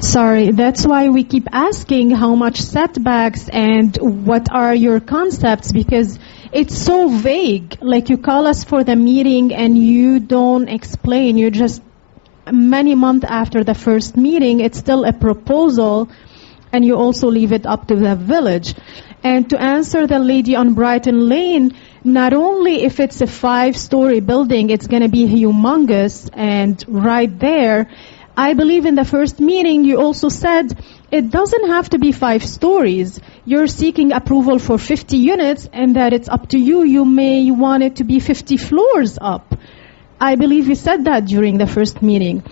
Sorry, that's why we keep asking how much setbacks and what are your concepts, because it's so vague. Like, you call us for the meeting and you don't explain. You just, many months after the first meeting, it's still a proposal, and you also leave it up to the village. And to answer the lady on Brighton Lane, not only if it's a 5-story building, it's going to be humongous, and right there, I believe in the first meeting you also said it doesn't have to be 5 stories. You're seeking approval for 50 units, and that it's up to you. You may want it to be 50 floors up. I believe you said that during the first meeting.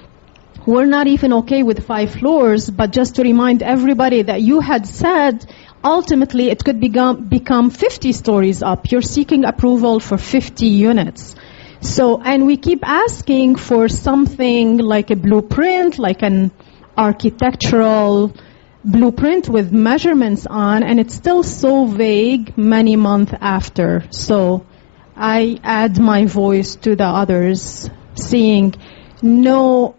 We're not even okay with 5 floors, but just to remind everybody that you had said ultimately it could become 50 stories up. You're seeking approval for 50 units. So, and we keep asking for something like a blueprint, like an architectural blueprint with measurements on, and it's still so vague many months after. So I add my voice to the others, seeing no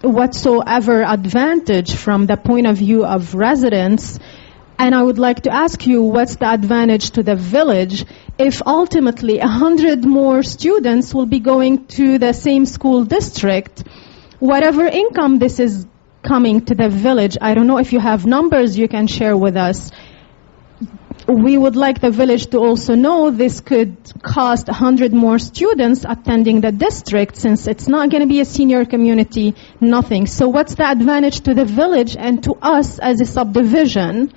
whatsoever advantage from the point of view of residents. And I would like to ask you, what's the advantage to the village if ultimately 100 more students will be going to the same school district? Whatever income this is coming to the village, I don't know if you have numbers you can share with us. We would like the village to also know this could cost 100 more students attending the district, since it's not going to be a senior community, nothing. So what's the advantage to the village and to us as a subdivision?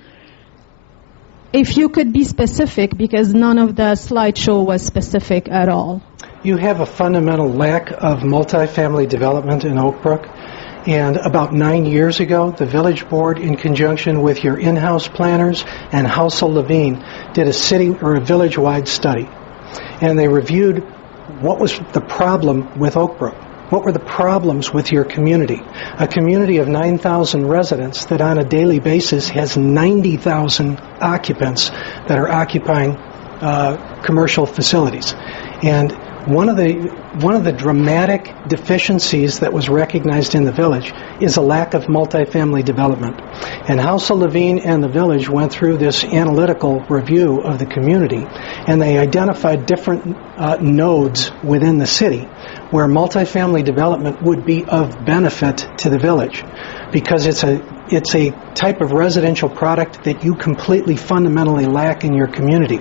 If you could be specific, because none of the slideshow was specific at all. You have a fundamental lack of multifamily development in Oak Brook. And about 9 years ago, the village board, in conjunction with your in-house planners and Housel Levine, did a city or a village-wide study. And they reviewed what was the problem with Oak Brook. What were the problems with your community? A community of 9,000 residents that on a daily basis has 90,000 occupants that are occupying commercial facilities. And one of the dramatic deficiencies that was recognized in the village is a lack of multifamily development. And Housel Levine and the village went through this analytical review of the community, and they identified different nodes within the city where multifamily development would be of benefit to the village, because it's a type of residential product that you completely fundamentally lack in your community.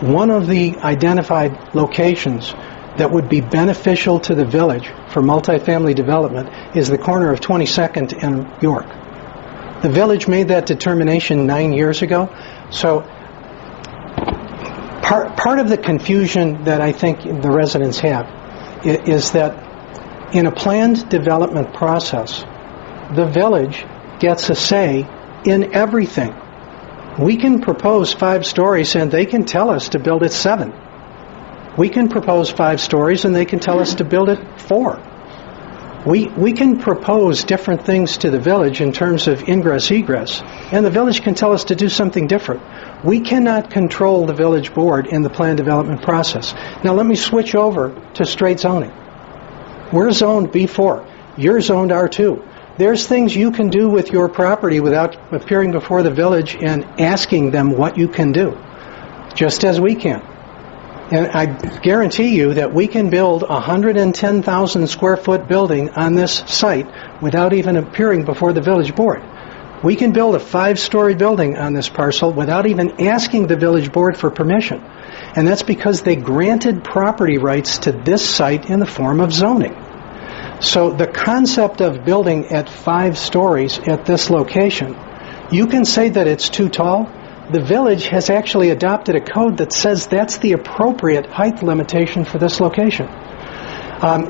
One of the identified locations that would be beneficial to the village for multifamily development is the corner of 22nd and York. The village made that determination 9 years ago. So part of the confusion that I think the residents have is that in a planned development process, the village gets a say in everything. We can propose 5 stories and they can tell us to build it 7. We can propose 5 stories and they can tell us to build it 4. We can propose different things to the village in terms of ingress, egress, and the village can tell us to do something different. We cannot control the village board in the plan development process. Now let me switch over to straight zoning. We're zoned B4. You're zoned R2. There's things you can do with your property without appearing before the village and asking them what you can do, just as we can. And I guarantee you that we can build a 110,000 square foot building on this site without even appearing before the village board. We can build a 5-story building on this parcel without even asking the village board for permission. And that's because they granted property rights to this site in the form of zoning. So the concept of building at 5 stories at this location, you can say that it's too tall. The village has actually adopted a code that says that's the appropriate height limitation for this location.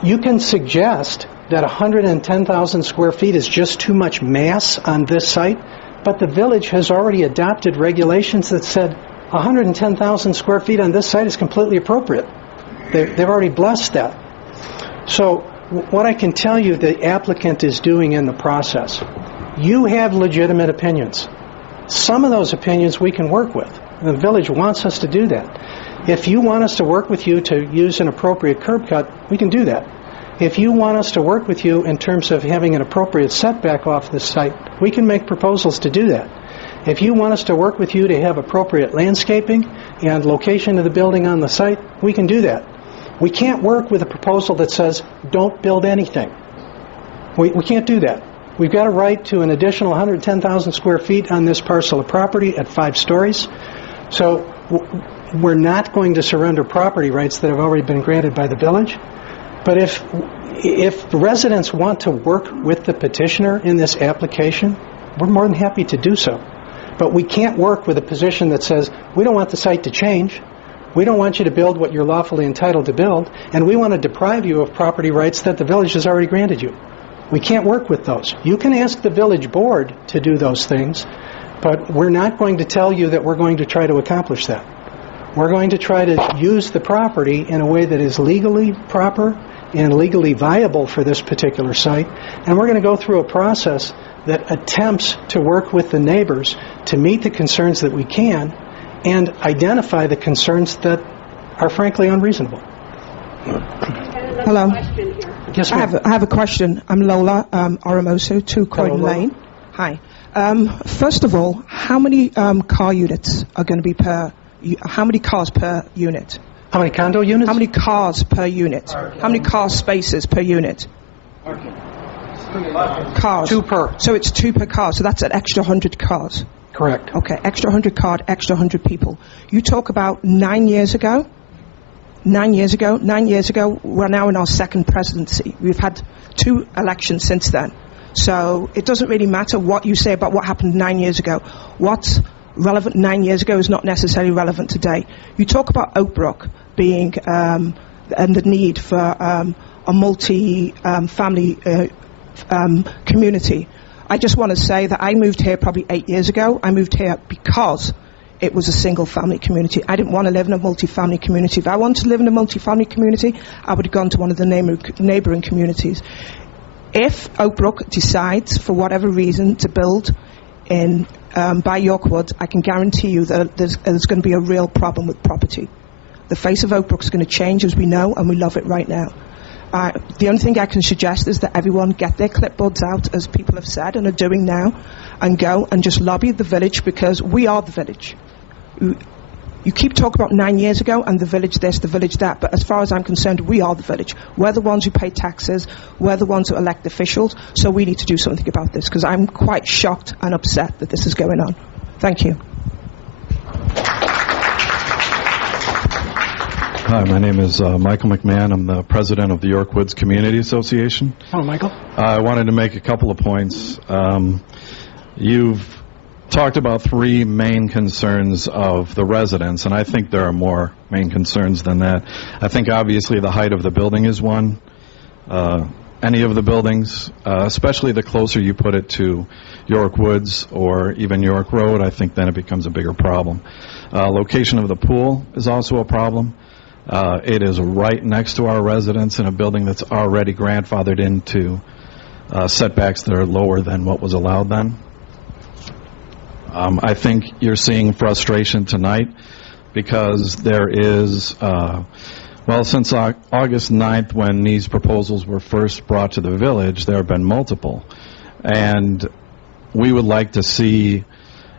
You can suggest that 110,000 square feet is just too much mass on this site, but the village has already adopted regulations that said 110,000 square feet on this site is completely appropriate. They've already blessed that. So what I can tell you the applicant is doing in the process, you have legitimate opinions. Some of those opinions we can work with. The village wants us to do that. If you want us to work with you to use an appropriate curb cut, we can do that. If you want us to work with you in terms of having an appropriate setback off this site, we can make proposals to do that. If you want us to work with you to have appropriate landscaping and location of the building on the site, we can do that. We can't work with a proposal that says, don't build anything. We can't do that. We've got a right to an additional 110,000 square feet on this parcel of property at 5 stories. So we're not going to surrender property rights that have already been granted by the village. But if the residents want to work with the petitioner in this application, we're more than happy to do so. But we can't work with a position that says, we don't want the site to change, we don't want you to build what you're lawfully entitled to build, and we want to deprive you of property rights that the village has already granted you. We can't work with those. You can ask the village board to do those things, but we're not going to tell you that we're going to try to accomplish that. We're going to try to use the property in a way that is legally proper and legally viable for this particular site, and we're going to go through a process that attempts to work with the neighbors to meet the concerns that we can and identify the concerns that are frankly unreasonable. Hello. Yes, ma'am. I have a question. I'm Lola Aramoso, 2 Croydon Lane. Hi. First of all, how many car units are going to be how many cars per unit? How many condo units? How many cars per unit? How many car spaces per unit? Cars. 2 per. So it's 2 per car. So that's an extra 100 cars. Correct. Okay, extra 100 cars, extra 100 people. You talk about 9 years ago. 9 years ago, we're now in our 2nd presidency. We've had 2 elections since then. So it doesn't really matter what you say about what happened 9 years ago. What's relevant 9 years ago is not necessarily relevant today. You talk about Oak Brook being and the need for a multi-family community. I just want to say that I moved here probably 8 years ago. I moved here because it was a single-family community. I didn't want to live in a multi-family community. If I wanted to live in a multi-family community, I would have gone to one of the neighbouring communities. If Oak Brook decides, for whatever reason, to build in by York Woods, I can guarantee you that there's going to be a real problem with property. The face of Oak Brook is going to change, as we know, and we love it right now. The only thing I can suggest is that everyone get their clipboards out, as people have said and are doing now, and go and just lobby the village, because we are the village. You keep talking about 9 years ago and the village this, the village that, but as far as I'm concerned, we are the village. We're the ones who pay taxes. We're the ones who elect officials. So we need to do something about this, because I'm quite shocked and upset that this is going on. Thank you. Hi, my name is Michael McMahon. I'm the president of the York Woods Community Association. Hello, Michael. I wanted to make a couple of points. You've talked about 3 main concerns of the residents, and I think there are more main concerns than that. I think obviously the height of the building is one. Any of the buildings, especially the closer you put it to York Woods or even York Road, I think then it becomes a bigger problem. Location of the pool is also a problem. It is right next to our residents in a building that's already grandfathered into setbacks that are lower than what was allowed then. I think you're seeing frustration tonight because there is, since August 9th, when these proposals were first brought to the village, there have been multiple. And we would like to see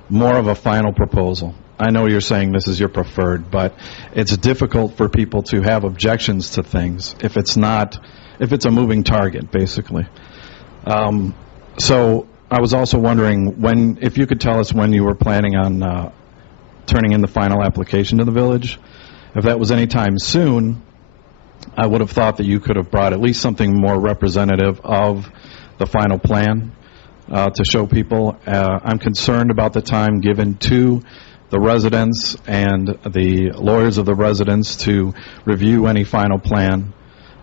more of a final proposal. I know you're saying this is your preferred, but it's difficult for people to have objections to things if it's a moving target, basically. So I was also wondering if you could tell us when you were planning on turning in the final application to the village. If that was any time soon, I would have thought that you could have brought at least something more representative of the final plan to show people. I'm concerned about the time given to the residents and the lawyers of the residents to review any final plan.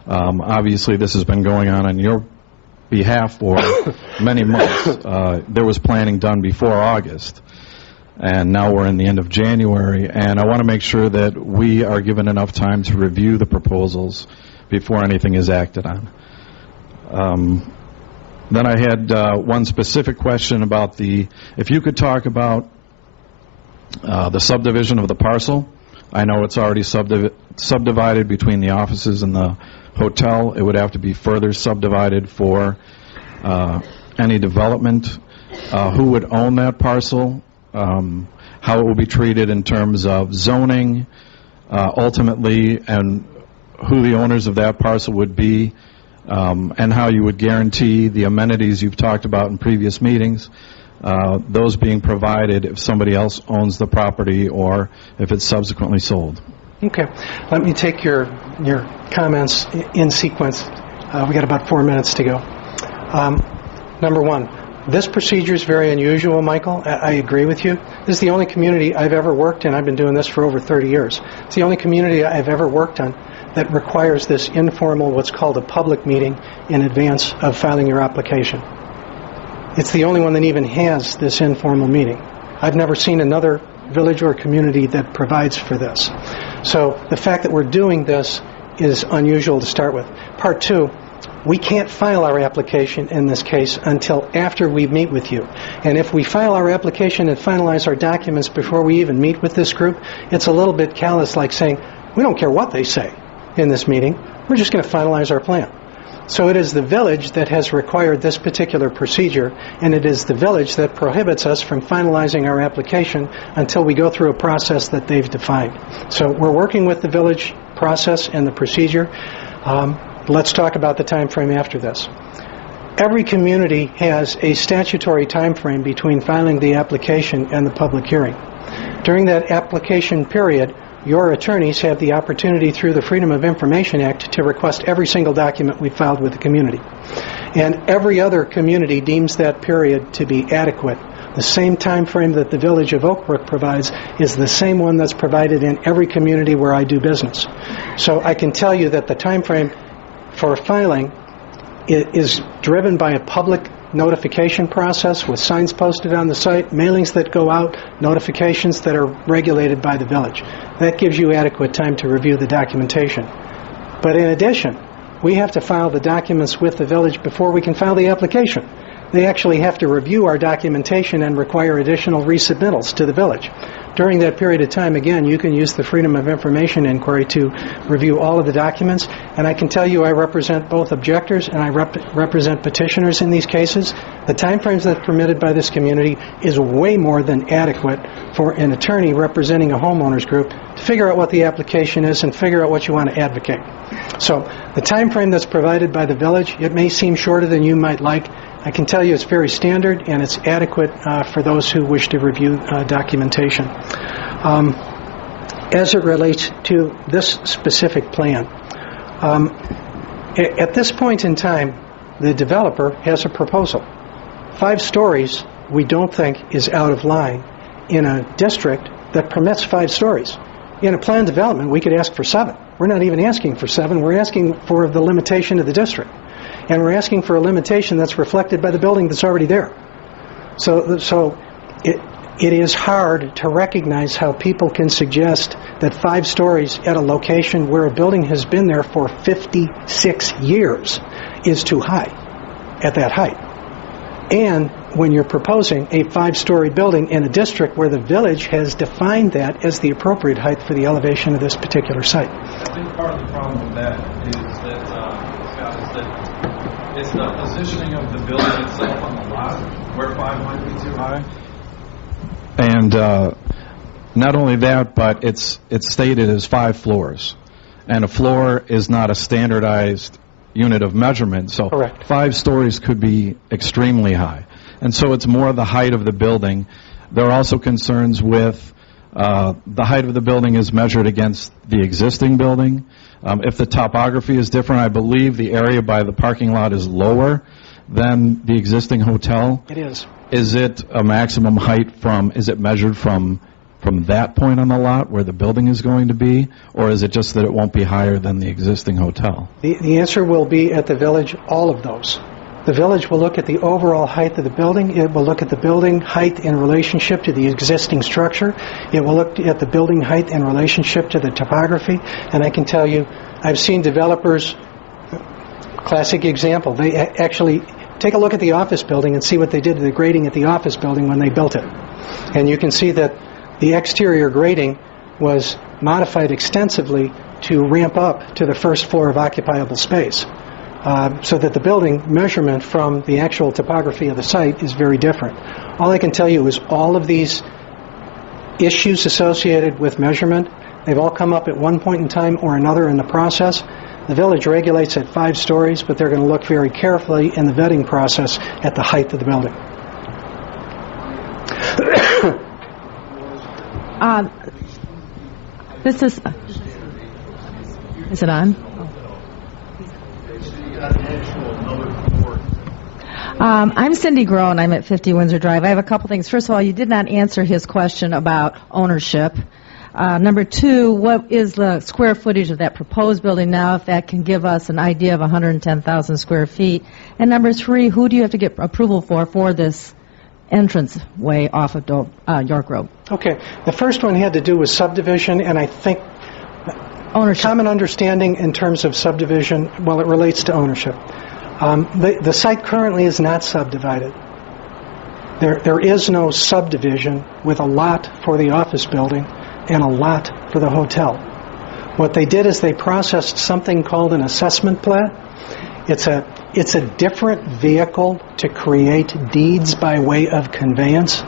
Obviously, this has been going on your behalf for many months. There was planning done before August, and now we're in the end of January, and I want to make sure that we are given enough time to review the proposals before anything is acted on. Then I had one specific question about if you could talk about the subdivision of the parcel. I know it's already subdivided between the offices and the hotel. It would have to be further subdivided for any development. Who would own that parcel? How it will be treated in terms of zoning, ultimately, and who the owners of that parcel would be, and how you would guarantee the amenities you've talked about in previous meetings, those being provided if somebody else owns the property or if it's subsequently sold. Okay. Let me take your comments in sequence. We got about 4 minutes to go. Number one, this procedure is very unusual, Michael. I agree with you. This is the only community I've ever worked in. I've been doing this for over 30 years. It's the only community I've ever worked on that requires this informal, what's called a public meeting in advance of filing your application. It's the only one that even has this informal meeting. I've never seen another village or community that provides for this. So the fact that we're doing this is unusual to start with. Part two, we can't file our application in this case until after we meet with you. And if we file our application and finalize our documents before we even meet with this group, it's a little bit callous, like saying, we don't care what they say in this meeting, we're just going to finalize our plan. So it is the village that has required this particular procedure, and it is the village that prohibits us from finalizing our application until we go through a process that they've defined. So we're working with the village process and the procedure. Let's talk about the time frame after this. Every community has a statutory time frame between filing the application and the public hearing. During that application period, your attorneys have the opportunity through the Freedom of Information Act to request every single document we filed with the community. And every other community deems that period to be adequate. The same time frame that the Village of Oak Brook provides is the same one that's provided in every community where I do business. So I can tell you that the time frame for filing is driven by a public notification process with signs posted on the site, mailings that go out, notifications that are regulated by the village. That gives you adequate time to review the documentation. But in addition, we have to file the documents with the village before we can file the application. They actually have to review our documentation and require additional resubmittals to the village. During that period of time, again, you can use the Freedom of Information Inquiry to review all of the documents. And I can tell you I represent both objectors and I represent petitioners in these cases. The time frames that are permitted by this community is way more than adequate for an attorney representing a homeowners group to figure out what the application is and figure out what you want to advocate. So the time frame that's provided by the village, it may seem shorter than you might like. I can tell you it's very standard and it's adequate for those who wish to review documentation. As it relates to this specific plan, at this point in time, the developer has a proposal. 5 stories we don't think is out of line in a district that permits 5 stories. In a planned development, we could ask for 7. We're not even asking for 7. We're asking for the limitation of the district. And we're asking for a limitation that's reflected by the building that's already there. So it is hard to recognize how people can suggest that 5 stories at a location where a building has been there for 56 years is too high at that height. And when you're proposing a 5-story building in a district where the village has defined that as the appropriate height for the elevation of this particular site. I think part of the problem with that is that, Scott, is that it's the positioning of the building itself on the lot where 5 might be too high. And not only that, but it's stated as 5 floors. And a floor is not a standardized unit of measurement, so correct. 5 stories could be extremely high. And so it's more the height of the building. There are also concerns with the height of the building is measured against the existing building. If the topography is different, I believe the area by the parking lot is lower than the existing hotel. It is. Is it a maximum height is it measured from that point on the lot where the building is going to be, or is it just that it won't be higher than the existing hotel? The answer will be at the village, all of those. The village will look at the overall height of the building. It will look at the building height in relationship to the existing structure. It will look at the building height in relationship to the topography. And I can tell you, I've seen developers, classic example, they actually take a look at the office building and see what they did to the grading at the office building when they built it. And you can see that the exterior grading was modified extensively to ramp up to the first floor of occupiable space. So that the building measurement from the actual topography of the site is very different. All I can tell you is all of these issues associated with measurement, they've all come up at one point in time or another in the process. The village regulates at 5 stories, but they're going to look very carefully in the vetting process at the height of the building. Is it on? I'm Cindy Groen. I'm at 50 Windsor Drive. I have a couple things. First of all, you did not answer his question about ownership. Number 2, what is the square footage of that proposed building now, if that can give us an idea of 110,000 square feet? And number 3, who do you have to get approval for this entrance way off of York Road? Okay. The first one had to do with subdivision, and I think ownership. Common understanding in terms of subdivision, well, it relates to ownership. The site currently is not subdivided. There is no subdivision with a lot for the office building and a lot for the hotel. What they did is they processed something called an assessment plat. It's a different vehicle to create deeds by way of conveyance.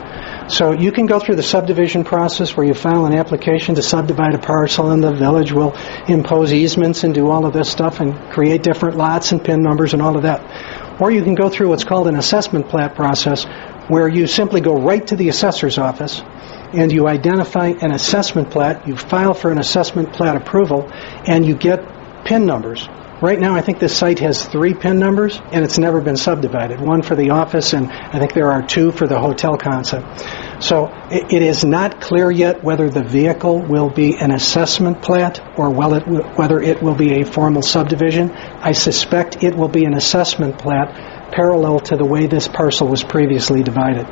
So you can go through the subdivision process where you file an application to subdivide a parcel, and the village will impose easements and do all of this stuff and create different lots and PIN numbers and all of that. Or you can go through what's called an assessment plat process, where you simply go right to the assessor's office and you identify an assessment plat, you file for an assessment plat approval, and you get PIN numbers. Right now, I think this site has 3 PIN numbers, and it's never been subdivided. 1 for the office, and I think there are 2 for the hotel concept. So it is not clear yet whether the vehicle will be an assessment plat or whether it will be a formal subdivision. I suspect it will be an assessment plat parallel to the way this parcel was previously divided.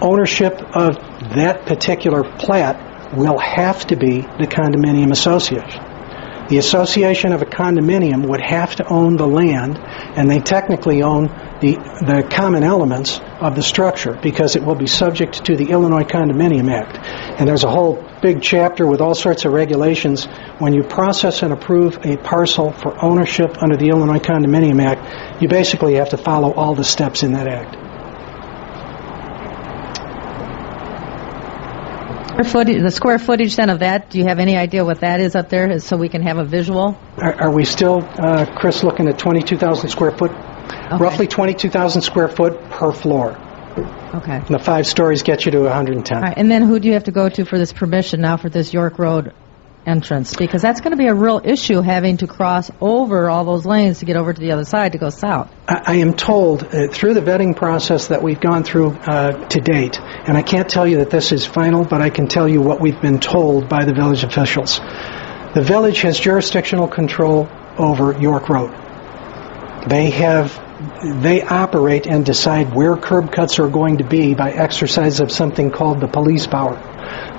Ownership of that particular plat will have to be the condominium association. The association of a condominium would have to own the land, and they technically own the common elements of the structure because it will be subject to the Illinois Condominium Act. And there's a whole big chapter with all sorts of regulations. When you process and approve a parcel for ownership under the Illinois Condominium Act, you basically have to follow all the steps in that act. The square footage then of that, do you have any idea what that is up there so we can have a visual? Are we still, Chris, looking at 22,000 square foot? Okay. Roughly 22,000 square foot per floor. Okay. And the 5 stories get you to 110. All right. And then who do you have to go to for this permission now for this York Road entrance? Because that's going to be a real issue, having to cross over all those lanes to get over to the other side to go south. I am told through the vetting process that we've gone through to date, and I can't tell you that this is final, but I can tell you what we've been told by the village officials. The village has jurisdictional control over York Road. They operate and decide where curb cuts are going to be by exercise of something called the police power.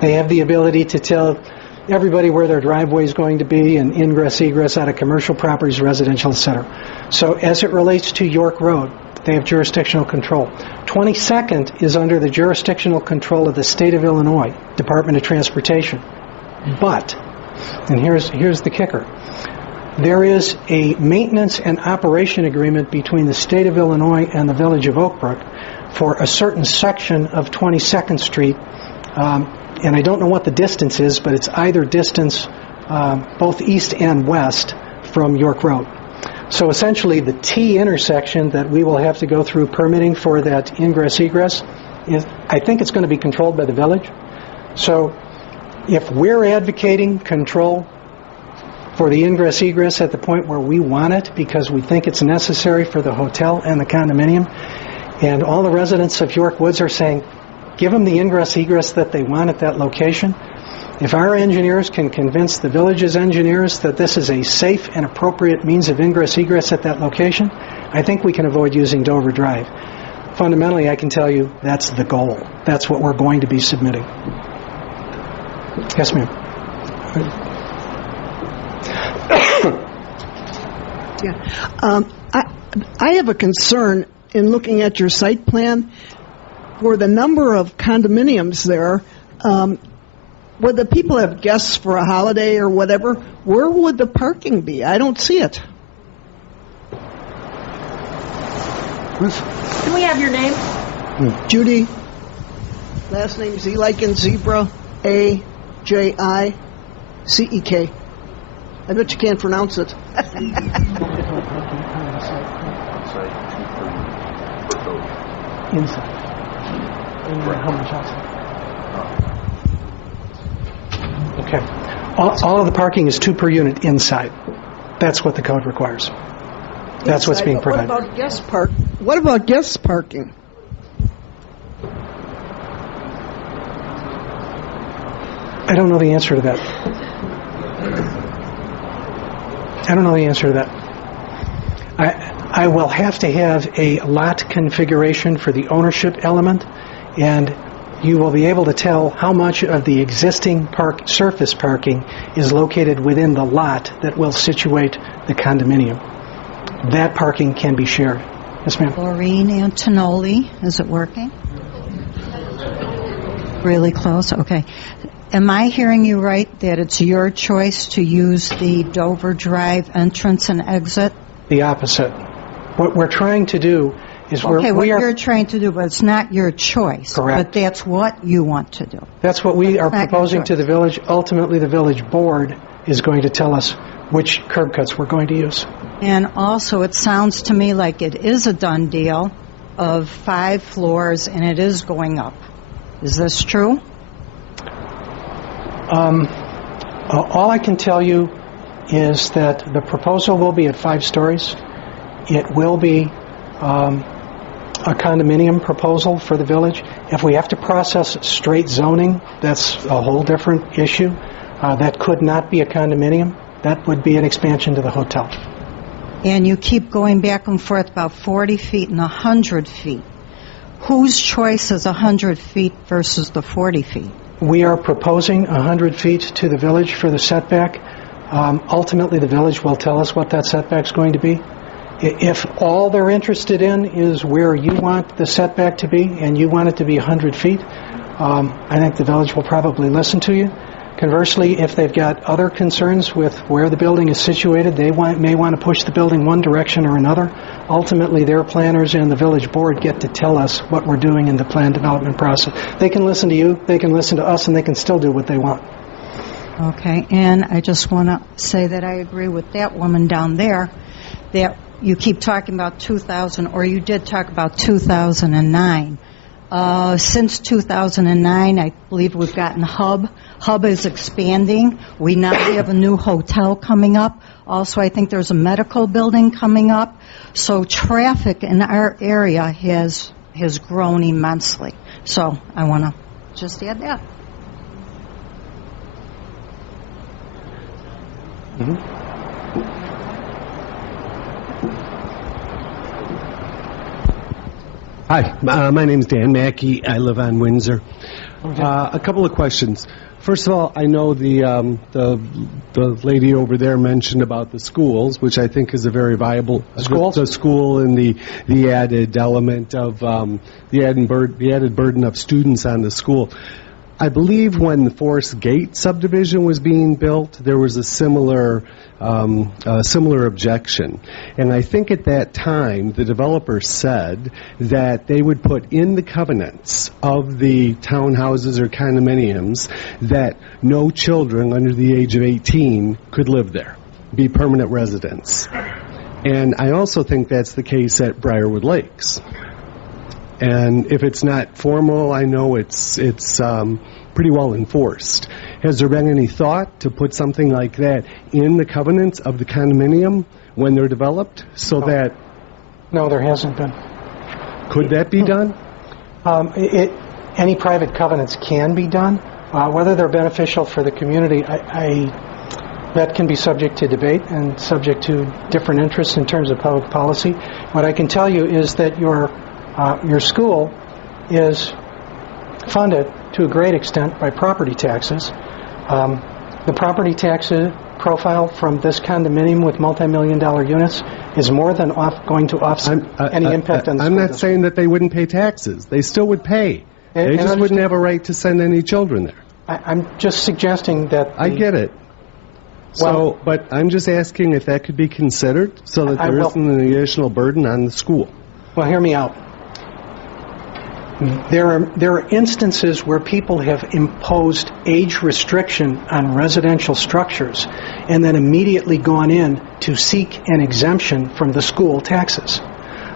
They have the ability to tell everybody where their driveway is going to be and ingress, egress out of commercial properties, residential, etc. So as it relates to York Road, they have jurisdictional control. 22nd is under the jurisdictional control of the state of Illinois, Department of Transportation. But, and here's the kicker, there is a maintenance and operation agreement between the state of Illinois and the village of Oak Brook for a certain section of 22nd Street, and I don't know what the distance is, but it's either distance both east and west from York Road. So essentially, the T intersection that we will have to go through permitting for that ingress-egress, I think it's going to be controlled by the village. So if we're advocating control for the ingress-egress at the point where we want it because we think it's necessary for the hotel and the condominium, and all the residents of York Woods are saying, give them the ingress-egress that they want at that location, if our engineers can convince the village's engineers that this is a safe and appropriate means of ingress-egress at that location, I think we can avoid using Dover Drive. Fundamentally, I can tell you that's the goal. That's what we're going to be submitting. Yes, ma'am. I have a concern in looking at your site plan for the number of condominiums there. Where the people have guests for a holiday or whatever, where would the parking be? I don't see it. Can we have your name? Judy. Last name Z like in zebra. AJICEK. I bet you can't pronounce it. Inside. How much outside? Okay. All of the parking is 2 per unit inside. That's what the code requires. That's what's being provided. What about guest park? What about guest parking? I don't know the answer to that. I don't know the answer to that. I will have to have a lot configuration for the ownership element, and you will be able to tell how much of the existing surface parking is located within the lot that will situate the condominium. That parking can be shared. Yes, ma'am. Maureen Antonelli, is it working? Really close? Okay. Am I hearing you right that it's your choice to use the Dover Drive entrance and exit? The opposite. What we're trying to do is you're trying to do, but it's not your choice. Correct. But that's what you want to do. That's what we are proposing to the village. Ultimately, the village board is going to tell us which curb cuts we're going to use. And also, it sounds to me like it is a done deal of 5 floors, and it is going up. Is this true? All I can tell you is that the proposal will be at 5 stories. It will be a condominium proposal for the village. If we have to process straight zoning, that's a whole different issue. That could not be a condominium. That would be an expansion to the hotel. And you keep going back and forth about 40 feet and 100 feet. Whose choice is 100 feet versus the 40 feet? We are proposing 100 feet to the village for the setback. Ultimately, the village will tell us what that setback is going to be. If all they're interested in is where you want the setback to be and you want it to be 100 feet, I think the village will probably listen to you. Conversely, if they've got other concerns with where the building is situated, they may want to push the building one direction or another. Ultimately, their planners and the village board get to tell us what we're doing in the plan development process. They can listen to you, they can listen to us, and they can still do what they want. Okay, and I just want to say that I agree with that woman down there, that you keep talking about 2000, or you did talk about 2009. Since 2009, I believe we've gotten Hub. Hub is expanding. We now have a new hotel coming up. Also, I think there's a medical building coming up. So traffic in our area has grown immensely. So I want to just add that. Hi, my name is Dan Mackey. I live on Windsor. A couple of questions. First of all, I know the lady over there mentioned about the schools, which I think is a very viable the school and the added element of the added burden of students on the school. I believe when the Forest Gate subdivision was being built, there was a similar objection. And I think at that time, the developer said that they would put in the covenants of the townhouses or condominiums that no children under the age of 18 could live there, be permanent residents. And I also think that's the case at Briarwood Lakes. And if it's not formal, I know it's pretty well enforced. Has there been any thought to put something like that in the covenants of the condominium when they're developed, so that... No, there hasn't been. Could that be done? Any private covenants can be done. Whether they're beneficial for the community, that can be subject to debate and subject to different interests in terms of public policy. What I can tell you is that your school is funded to a great extent by property taxes. The property tax profile from this condominium with multi-million-dollar units is more than going to offset any impact on the I'm school not district. saying that they wouldn't pay taxes. They still would pay. They just wouldn't have a right to send any children there. I'm just suggesting that... I get it. So, but I'm just asking if that could be considered so that there isn't an additional burden on the school. Well, hear me out. There are instances where people have imposed age restriction on residential structures and then immediately gone in to seek an exemption from the school taxes.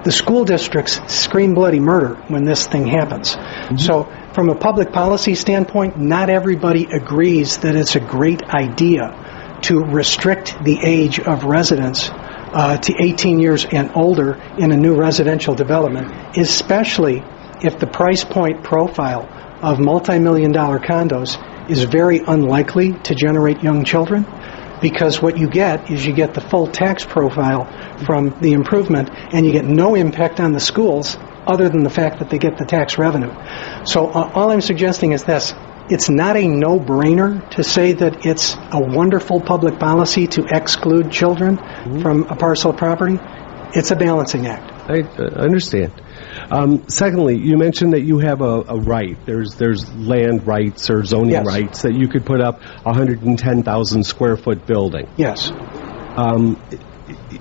The school districts scream bloody murder when this thing happens. So from a public policy standpoint, not everybody agrees that it's a great idea to restrict the age of residents to 18 years and older in a new residential development, especially if the price point profile of multi-million-dollar condos is very unlikely to generate young children, because what you get is you get the full tax profile from the improvement, and you get no impact on the schools other than the fact that they get the tax revenue. So all I'm suggesting is this. It's not a no-brainer to say that it's a wonderful public policy to exclude children from a parcel of property. It's a balancing act. I understand. Secondly, you mentioned that you have a right. There's land rights or zoning rights that you could put up a 110,000 square foot building. Yes.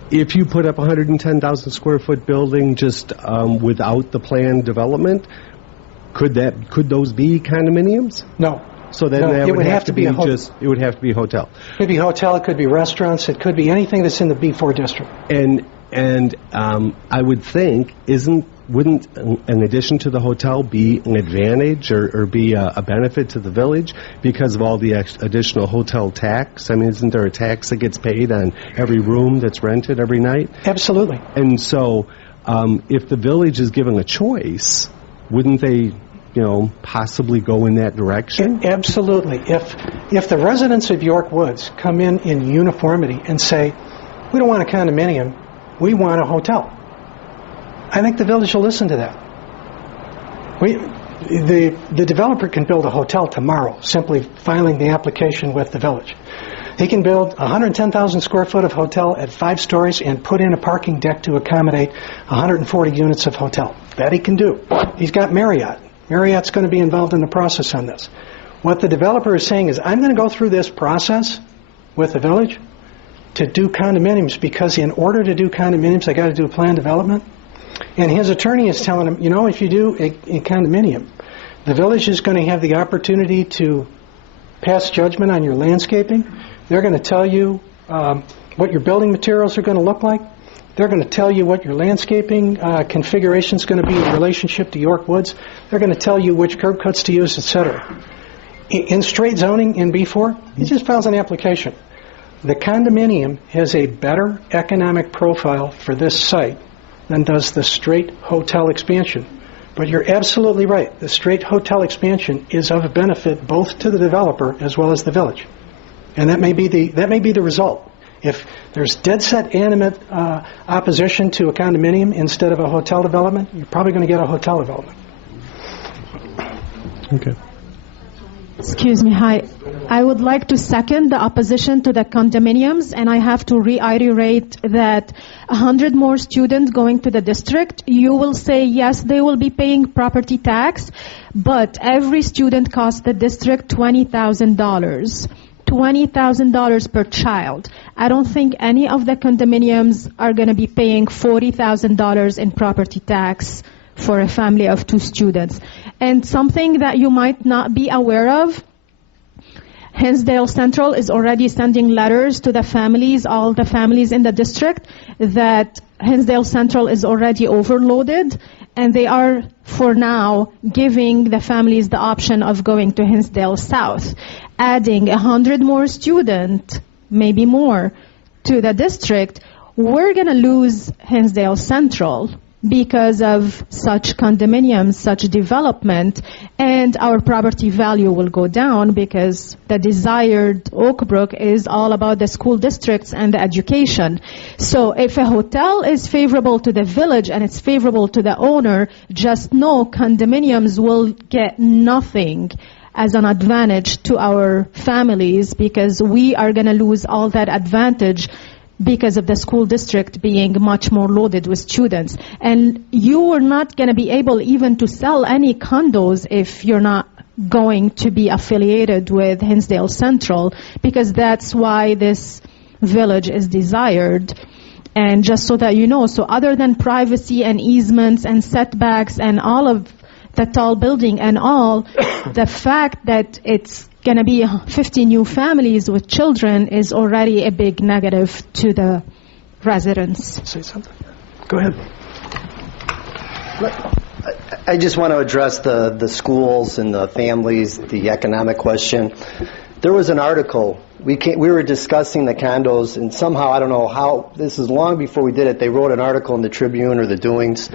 If you put up a 110,000 square foot building just without the planned development, could those be condominiums? No. So then that would have to be it would have to be a hotel. It could be a hotel. It could be restaurants. It could be anything that's in the B4 district. And I would think, wouldn't an addition to the hotel be an advantage or be a benefit to the village because of all the additional hotel tax? I mean, isn't there a tax that gets paid on every room that's rented every night? Absolutely. And so if the village is given a choice, wouldn't they, possibly go in that direction? Absolutely. If the residents of York Woods come in uniformity and say, we don't want a condominium, we want a hotel, I think the village will listen to that. The developer can build a hotel tomorrow, simply filing the application with the village. He can build a 110,000 square foot of hotel at 5 stories and put in a parking deck to accommodate 140 units of hotel. That he can do. He's got Marriott. Marriott's going to be involved in the process on this. What the developer is saying is, I'm going to go through this process with the village to do condominiums, because in order to do condominiums, I got to do a planned development. And his attorney is telling him, if you do a condominium, the village is going to have the opportunity to pass judgment on your landscaping. They're going to tell you what your building materials are going to look like. They're going to tell you what your landscaping configuration is going to be in relationship to York Woods. They're going to tell you which curb cuts to use, etc. In straight zoning in B4, he just files an application. The condominium has a better economic profile for this site than does the straight hotel expansion. But you're absolutely right. The straight hotel expansion is of benefit both to the developer as well as the village. And that may be the result. If there's dead set animate opposition to a condominium instead of a hotel development, you're probably going to get a hotel development. Okay. Excuse me, hi. I would like to second the opposition to the condominiums, and I have to reiterate that 100 more students going to the district, you will say, yes, they will be paying property tax, but every student costs the district $20,000. $20,000 per child. I don't think any of the condominiums are going to be paying $40,000 in property tax for a family of 2 students. And something that you might not be aware of, Hinsdale Central is already sending letters to the families, all the families in the district, that Hinsdale Central is already overloaded, and they are, for now, giving the families the option of going to Hinsdale South. Adding 100 more students, maybe more, to the district, we're going to lose Hinsdale Central because of such condominiums, such development, and our property value will go down because the desired Oak Brook is all about the school districts and the education. So if a hotel is favorable to the village and it's favorable to the owner, just know condominiums will get nothing as an advantage to our families because we are going to lose all that advantage because of the school district being much more loaded with students. And you are not going to be able even to sell any condos if you're not going to be affiliated with Hinsdale Central, because that's why this village is desired. And just so that you know, so other than privacy and easements and setbacks and all of the tall building and all, the fact that it's going to be 50 new families with children is already a big negative to the residents. Say something. Go ahead. I just want to address the schools and the families, the economic question. There was an article. We were discussing the condos, and somehow, I don't know how, this is long before we did it, they wrote an article in the Tribune or the Doings.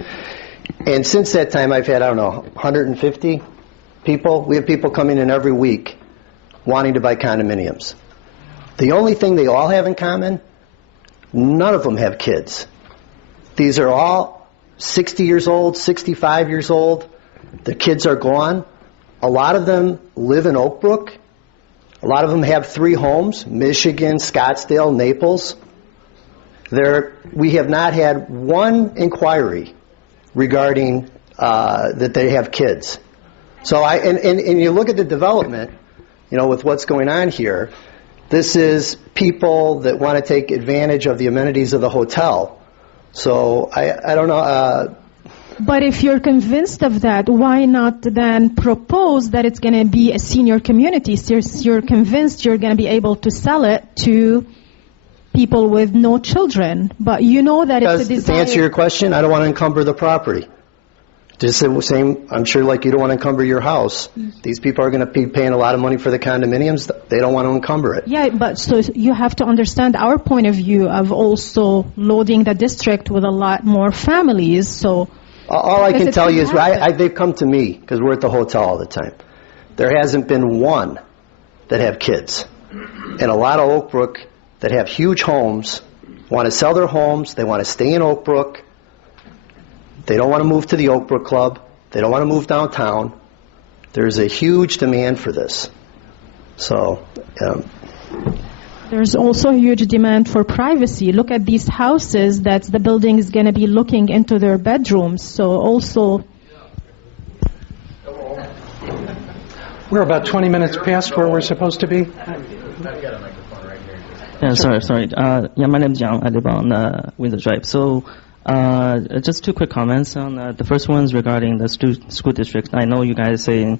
And since that time, I've had, 150 people. We have people coming in every week wanting to buy condominiums. The only thing they all have in common, none of them have kids. These are all 60 years old, 65 years old. The kids are gone. A lot of them live in Oak Brook. A lot of them have 3 homes, Michigan, Scottsdale, Naples. We have not had one inquiry regarding that they have kids. So and you look at the development, with what's going on here, this is people that want to take advantage of the amenities of the hotel. So I don't know. But if you're convinced of that, why not then propose that it's going to be a senior community? So you're convinced you're going to be able to sell it to people with no children, but you know that it's a desire. To answer your question, I don't want to encumber the property. Just the same, I'm sure, like you don't want to encumber your house. These people are going to be paying a lot of money for the condominiums. They don't want to encumber it. Yeah, but so you have to understand our point of view of also loading the district with a lot more families. So all I can tell you is they've come to me because we're at the hotel all the time. There hasn't been one that have kids. And a lot of Oak Brook that have huge homes want to sell their homes. They want to stay in Oak Brook. They don't want to move to the Oak Brook Club. They don't want to move downtown. There's a huge demand for this. So there's also a huge demand for privacy. Look at these houses that the building is going to be looking into their bedrooms. So also, we're about 20 minutes past where we're supposed to be. Yeah, sorry. My name's Yang. I live on Windsor Drive. So just 2 quick comments on the first one's regarding the school district. I know you guys saying,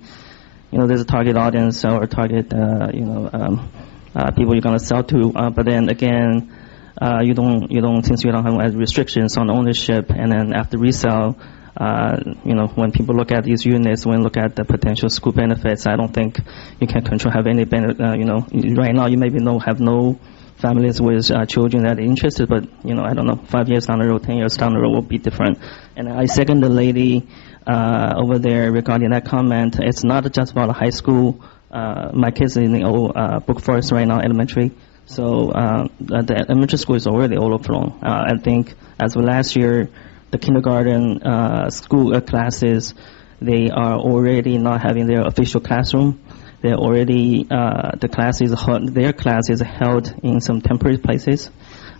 there's a target audience or target, people you're going to sell to, but then again, since you don't have restrictions on ownership, and then after resale, when people look at these units, when look at the potential school benefits, I don't think you can have any benefit. Right now you maybe have no families with children that are interested, but I don't know, 5 years down the road, 10 years down the road will be different. And I second the lady over there regarding that comment. It's not just about a high school. My kids are in the old Brook Forest right now, elementary. So the elementary school is already overflown. I think as of last year, the kindergarten school classes, they are already not having their official classroom. They're already their class is held in some temporary places.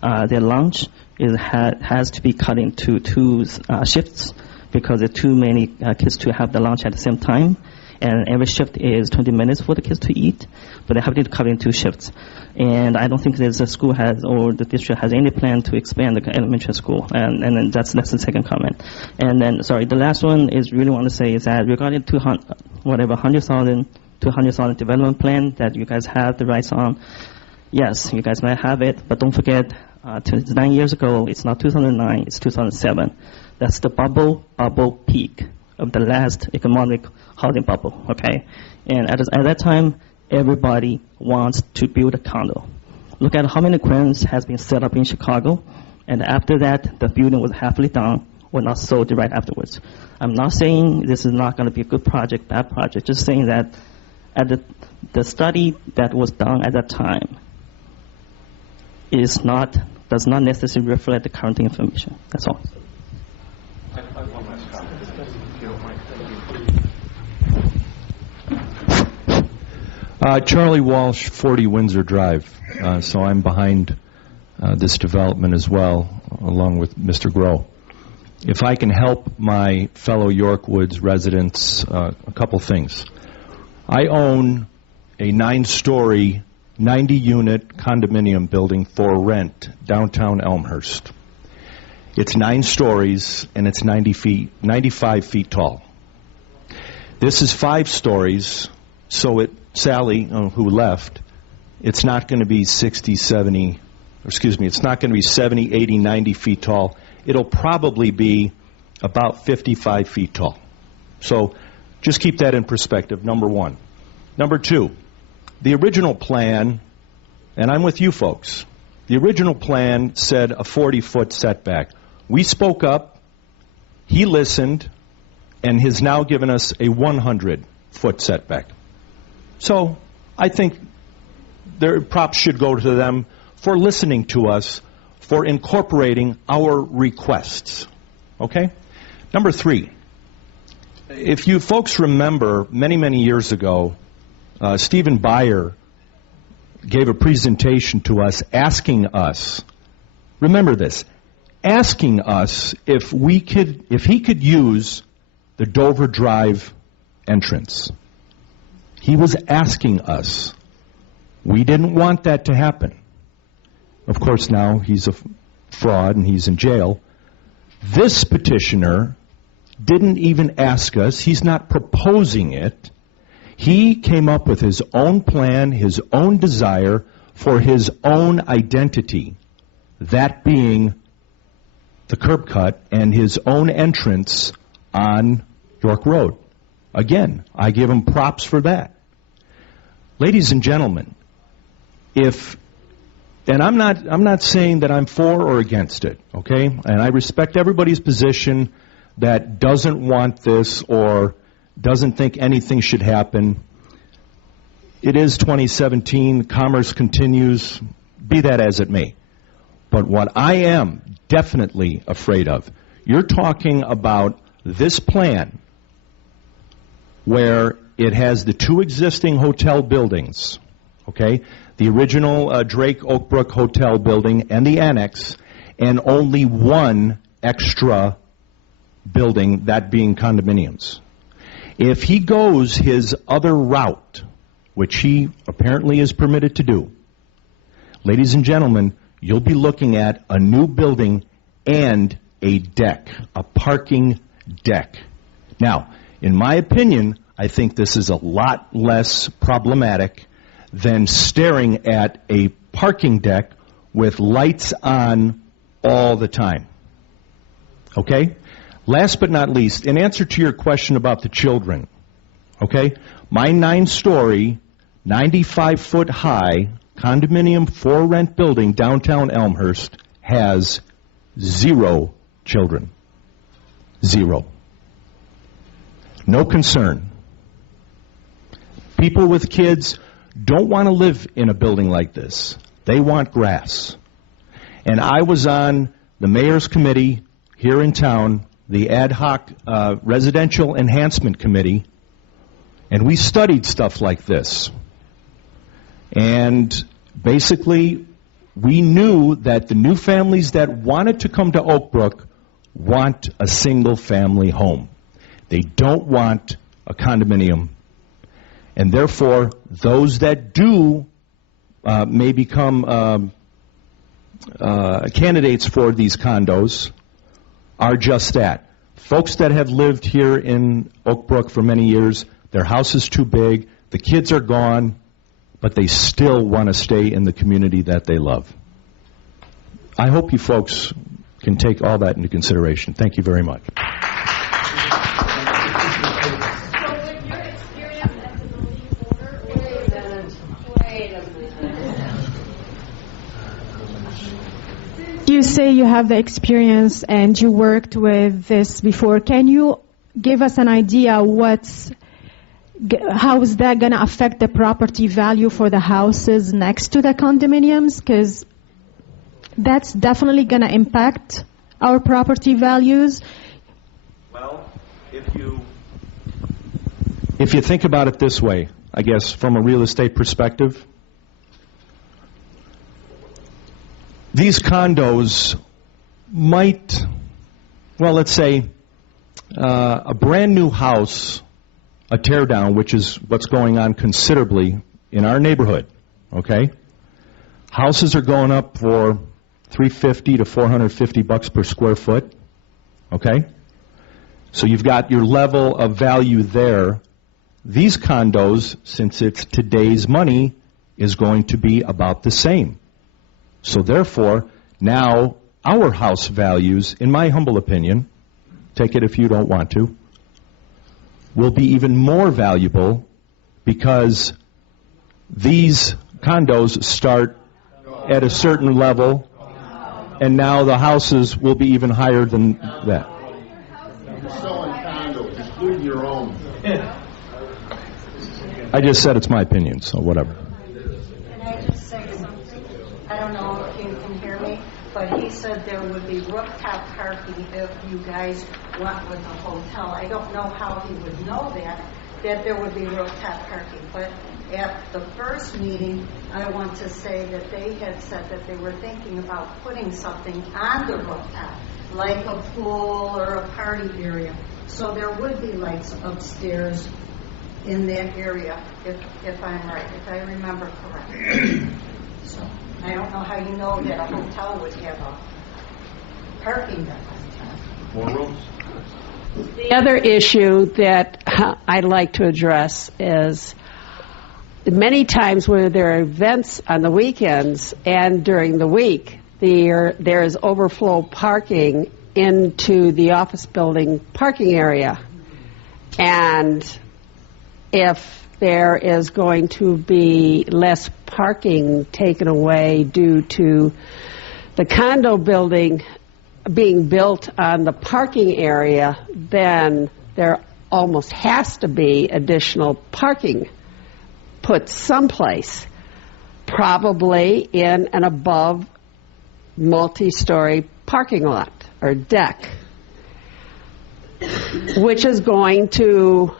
Their lunch has to be cut into 2 shifts because there are too many kids to have the lunch at the same time. And every shift is 20 minutes for the kids to eat, but they have to cut in 2 shifts. And I don't think there's a school or the district has any plan to expand the elementary school. And then that's the second comment. And then, the last one is really want to say is that regarding 100,000 200,000 development plan that you guys have the rights on. Yes, you guys might have it, but don't forget, 9 years ago, it's not 2009, it's 2007. That's the bubble peak of the last economic housing bubble, okay? And at that time, everybody wants to build a condo. Look at how many cranes has been set up in Chicago, and after that, the building was halfway done or not sold right afterwards. I'm not saying this is not going to be a good project, bad project, just saying that at the study that was done at that time does not necessarily reflect the current information. That's all. Charlie Walsh, 40 Windsor Drive. So I'm behind this development as well, along with Mr. Groh. If I can help my fellow York Woods residents, a couple things. I own a 9-story, 90-unit condominium building for rent downtown Elmhurst. It's 9 stories and it's 95 feet tall. This is 5 stories, so Sally, who left, it's not going to be 70, 80, 90 feet tall. It'll probably be about 55 feet tall. So just keep that in perspective, number one. Number two, the original plan, and I'm with you folks, the original plan said a 40-foot setback. We spoke up, he listened, and has now given us a 100-foot setback. So I think their props should go to them for listening to us, for incorporating our requests. Okay? Number three, if you folks remember, many, many years ago, Stephen Byer gave a presentation to us asking us, remember this, asking us if he could use the Dover Drive entrance. He was asking us. We didn't want that to happen. Of course, now he's a fraud and he's in jail. This petitioner didn't even ask us. He's not proposing it. He came up with his own plan, his own desire for his own identity, that being the curb cut and his own entrance on York Road. Again, I give him props for that. Ladies and gentlemen, and I'm not saying that I'm for or against it, okay? And I respect everybody's position that doesn't want this or doesn't think anything should happen. It is 2017. Commerce continues, be that as it may. But what I am definitely afraid of, you're talking about this plan where it has the 2 existing hotel buildings, okay? The original Drake Oak Brook Hotel building and the annex, and only 1 extra building, that being condominiums. If he goes his other route, which he apparently is permitted to do, ladies and gentlemen, you'll be looking at a new building and a deck, a parking deck. Now, in my opinion, I think this is a lot less problematic than staring at a parking deck with lights on all the time. Okay? Last but not least, in answer to your question about the children, okay, my 9-story, 95-foot high condominium for rent building downtown Elmhurst has 0 children. 0. No concern. People with kids don't want to live in a building like this. They want grass. And I was on the mayor's committee here in town, the ad hoc residential enhancement committee, and we studied stuff like this. And basically, we knew that the new families that wanted to come to Oak Brook want a single-family home. They don't want a condominium. And therefore, those that do may become candidates for these condos are just that. Folks that have lived here in Oak Brook for many years, their house is too big, the kids are gone, but they still want to stay in the community that they love. I hope you folks can take all that into consideration. Thank you very much. You say you have the experience and you worked with this before. Can you give us an idea how is that going to affect the property value for the houses next to the condominiums? Because that's definitely going to impact our property values. Well, if you think about it this way, I guess from a real estate perspective, these condos might, well, let's say a brand new house, a tear down, which is what's going on considerably in our neighborhood, okay? Houses are going up for $350 to $450 per square foot, okay? So you've got your level of value there. These condos, since it's today's money, is going to be about the same. So therefore, now our house values, in my humble opinion, take it if you don't want to, will be even more valuable because these condos start at a certain level, and now the houses will be even higher than that. You're selling condos, including your own. I just said it's my opinion, so whatever. Can I just say something? I don't know if you can hear me, but he said there would be rooftop parking if you guys went with the hotel. I don't know how he would know that there would be rooftop parking. But at the first meeting, I want to say that they had said that they were thinking about putting something on the rooftop, like a pool or a party area. So there would be lights upstairs in that area, if I'm right, if I remember correctly. So I don't know how you know that a hotel would have a parking there. More rooms? The other issue that I'd like to address is many times where there are events on the weekends and during the week, there is overflow parking into the office building parking area. And if there is going to be less parking taken away due to the condo building being built on the parking area, then there almost has to be additional parking put someplace, probably in an above multi-story parking lot or deck, which is going to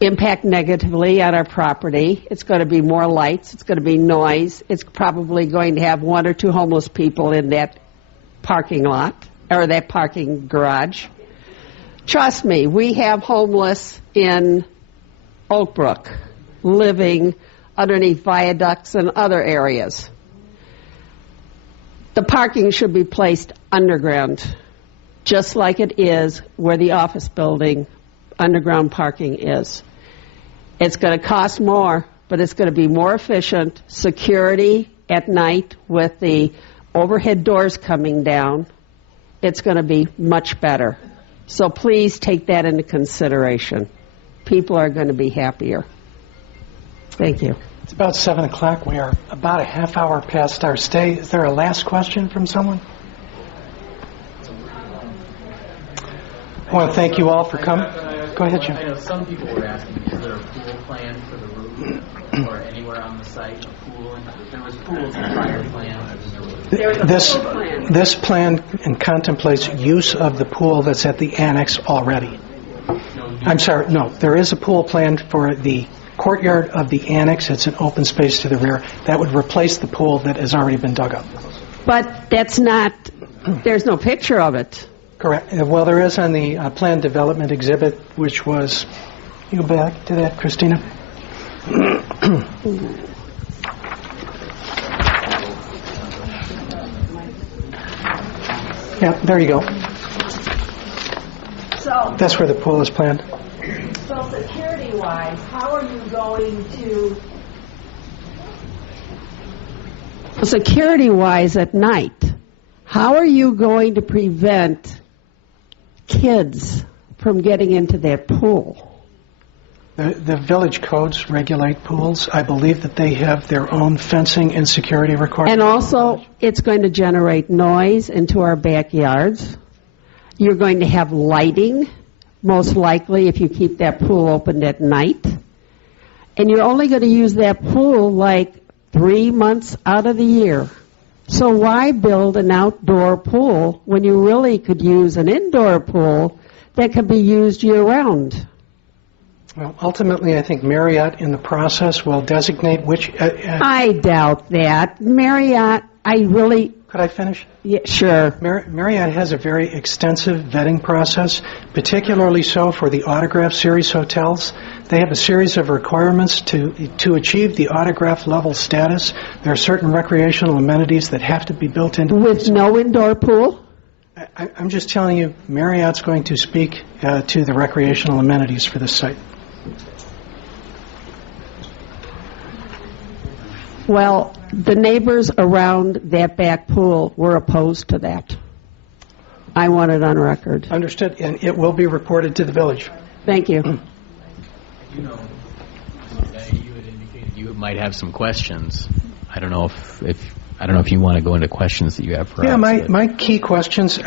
impact negatively on our property. It's going to be more lights. It's going to be noise. It's probably going to have one or two homeless people in that parking lot or that parking garage. Trust me, we have homeless in Oak Brook living underneath viaducts and other areas. The parking should be placed underground, just like it is where the office building underground parking is. It's going to cost more, but it's going to be more efficient. Security at night with the overhead doors coming down, it's going to be much better. So please take that into consideration. People are going to be happier. Thank you. It's about 7 o'clock. We are about a half hour past our stay. Is there a last question from someone? I want to thank you all for coming. Go ahead, Jim. I know some people were asking, is there a pool plan for the roof or anywhere on the site, a pool? And there was pools in prior plans. This plan contemplates use of the pool that's at the annex already. I'm sorry, no, there is a pool planned for the courtyard of the annex. It's an open space to the rear. That would replace the pool that has already been dug up. But that's not, there's no picture of it. Correct. Well, there is on the planned development exhibit, which was, you go back to that, Christina. Yeah, there you go. So that's where the pool is planned. So So security-wise, how are you going to... Security-wise at night, how are you going to prevent kids from getting into that pool? The village codes regulate pools. I believe that they have their own fencing and security requirements. And also, it's going to generate noise into our backyards. You're going to have lighting, most likely, if you keep that pool open at night. And you're only going to use that pool like 3 months out of the year. So why build an outdoor pool when you really could use an indoor pool that can be used year-round? Well, ultimately, I think Marriott in the process will designate which... I doubt that. Marriott, I really... Could I finish? Yeah, sure. Marriott has a very extensive vetting process, particularly so for the Autograph Series hotels. They have a series of requirements to achieve the Autograph level status. There are certain recreational amenities that have to be built into... With no indoor pool? I'm just telling you, Marriott's going to speak to the recreational amenities for this site. Well, the neighbors around that back pool were opposed to that. I want it on record. Understood, and it will be reported to the village. Thank you. You had indicated you might have some questions. I don't know if you want to go into questions that you have for us. Yeah, my key questions,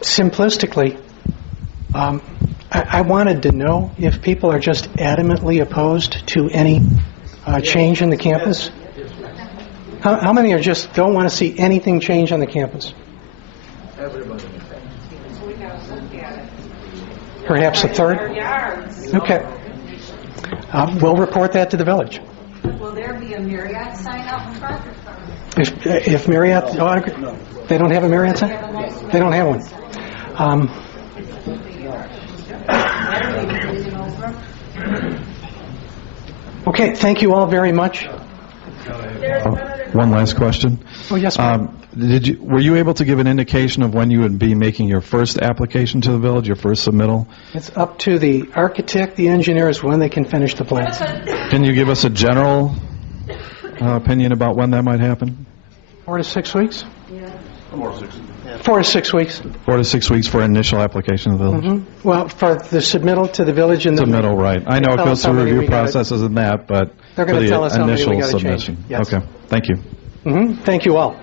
simplistically, I wanted to know if people are just adamantly opposed to any change in the campus. How many are just don't want to see anything change on the campus? Everybody. Perhaps a third? Okay. We'll report that to the village. Will there be a Marriott sign up front? If Marriott, they don't have a Marriott sign? They don't have one. Okay, thank you all very much. One last question. Oh, yes, were you able to give an indication of when you would be making your first application to the village, your first submittal? It's up to the architect, the engineers, when they can finish the plans. Can you give us a general opinion about when that might happen? 4 to 6 weeks? Yeah. 4 to 6 weeks. 4 to 6 weeks for initial application to the village? Mm-hmm. Well, for the submittal to the village and submittal, right. I know it goes through review processes and that, but they're going to tell us how many we got to submission. Change. Yes. Okay. Thank you. Mm-hmm. Thank you all.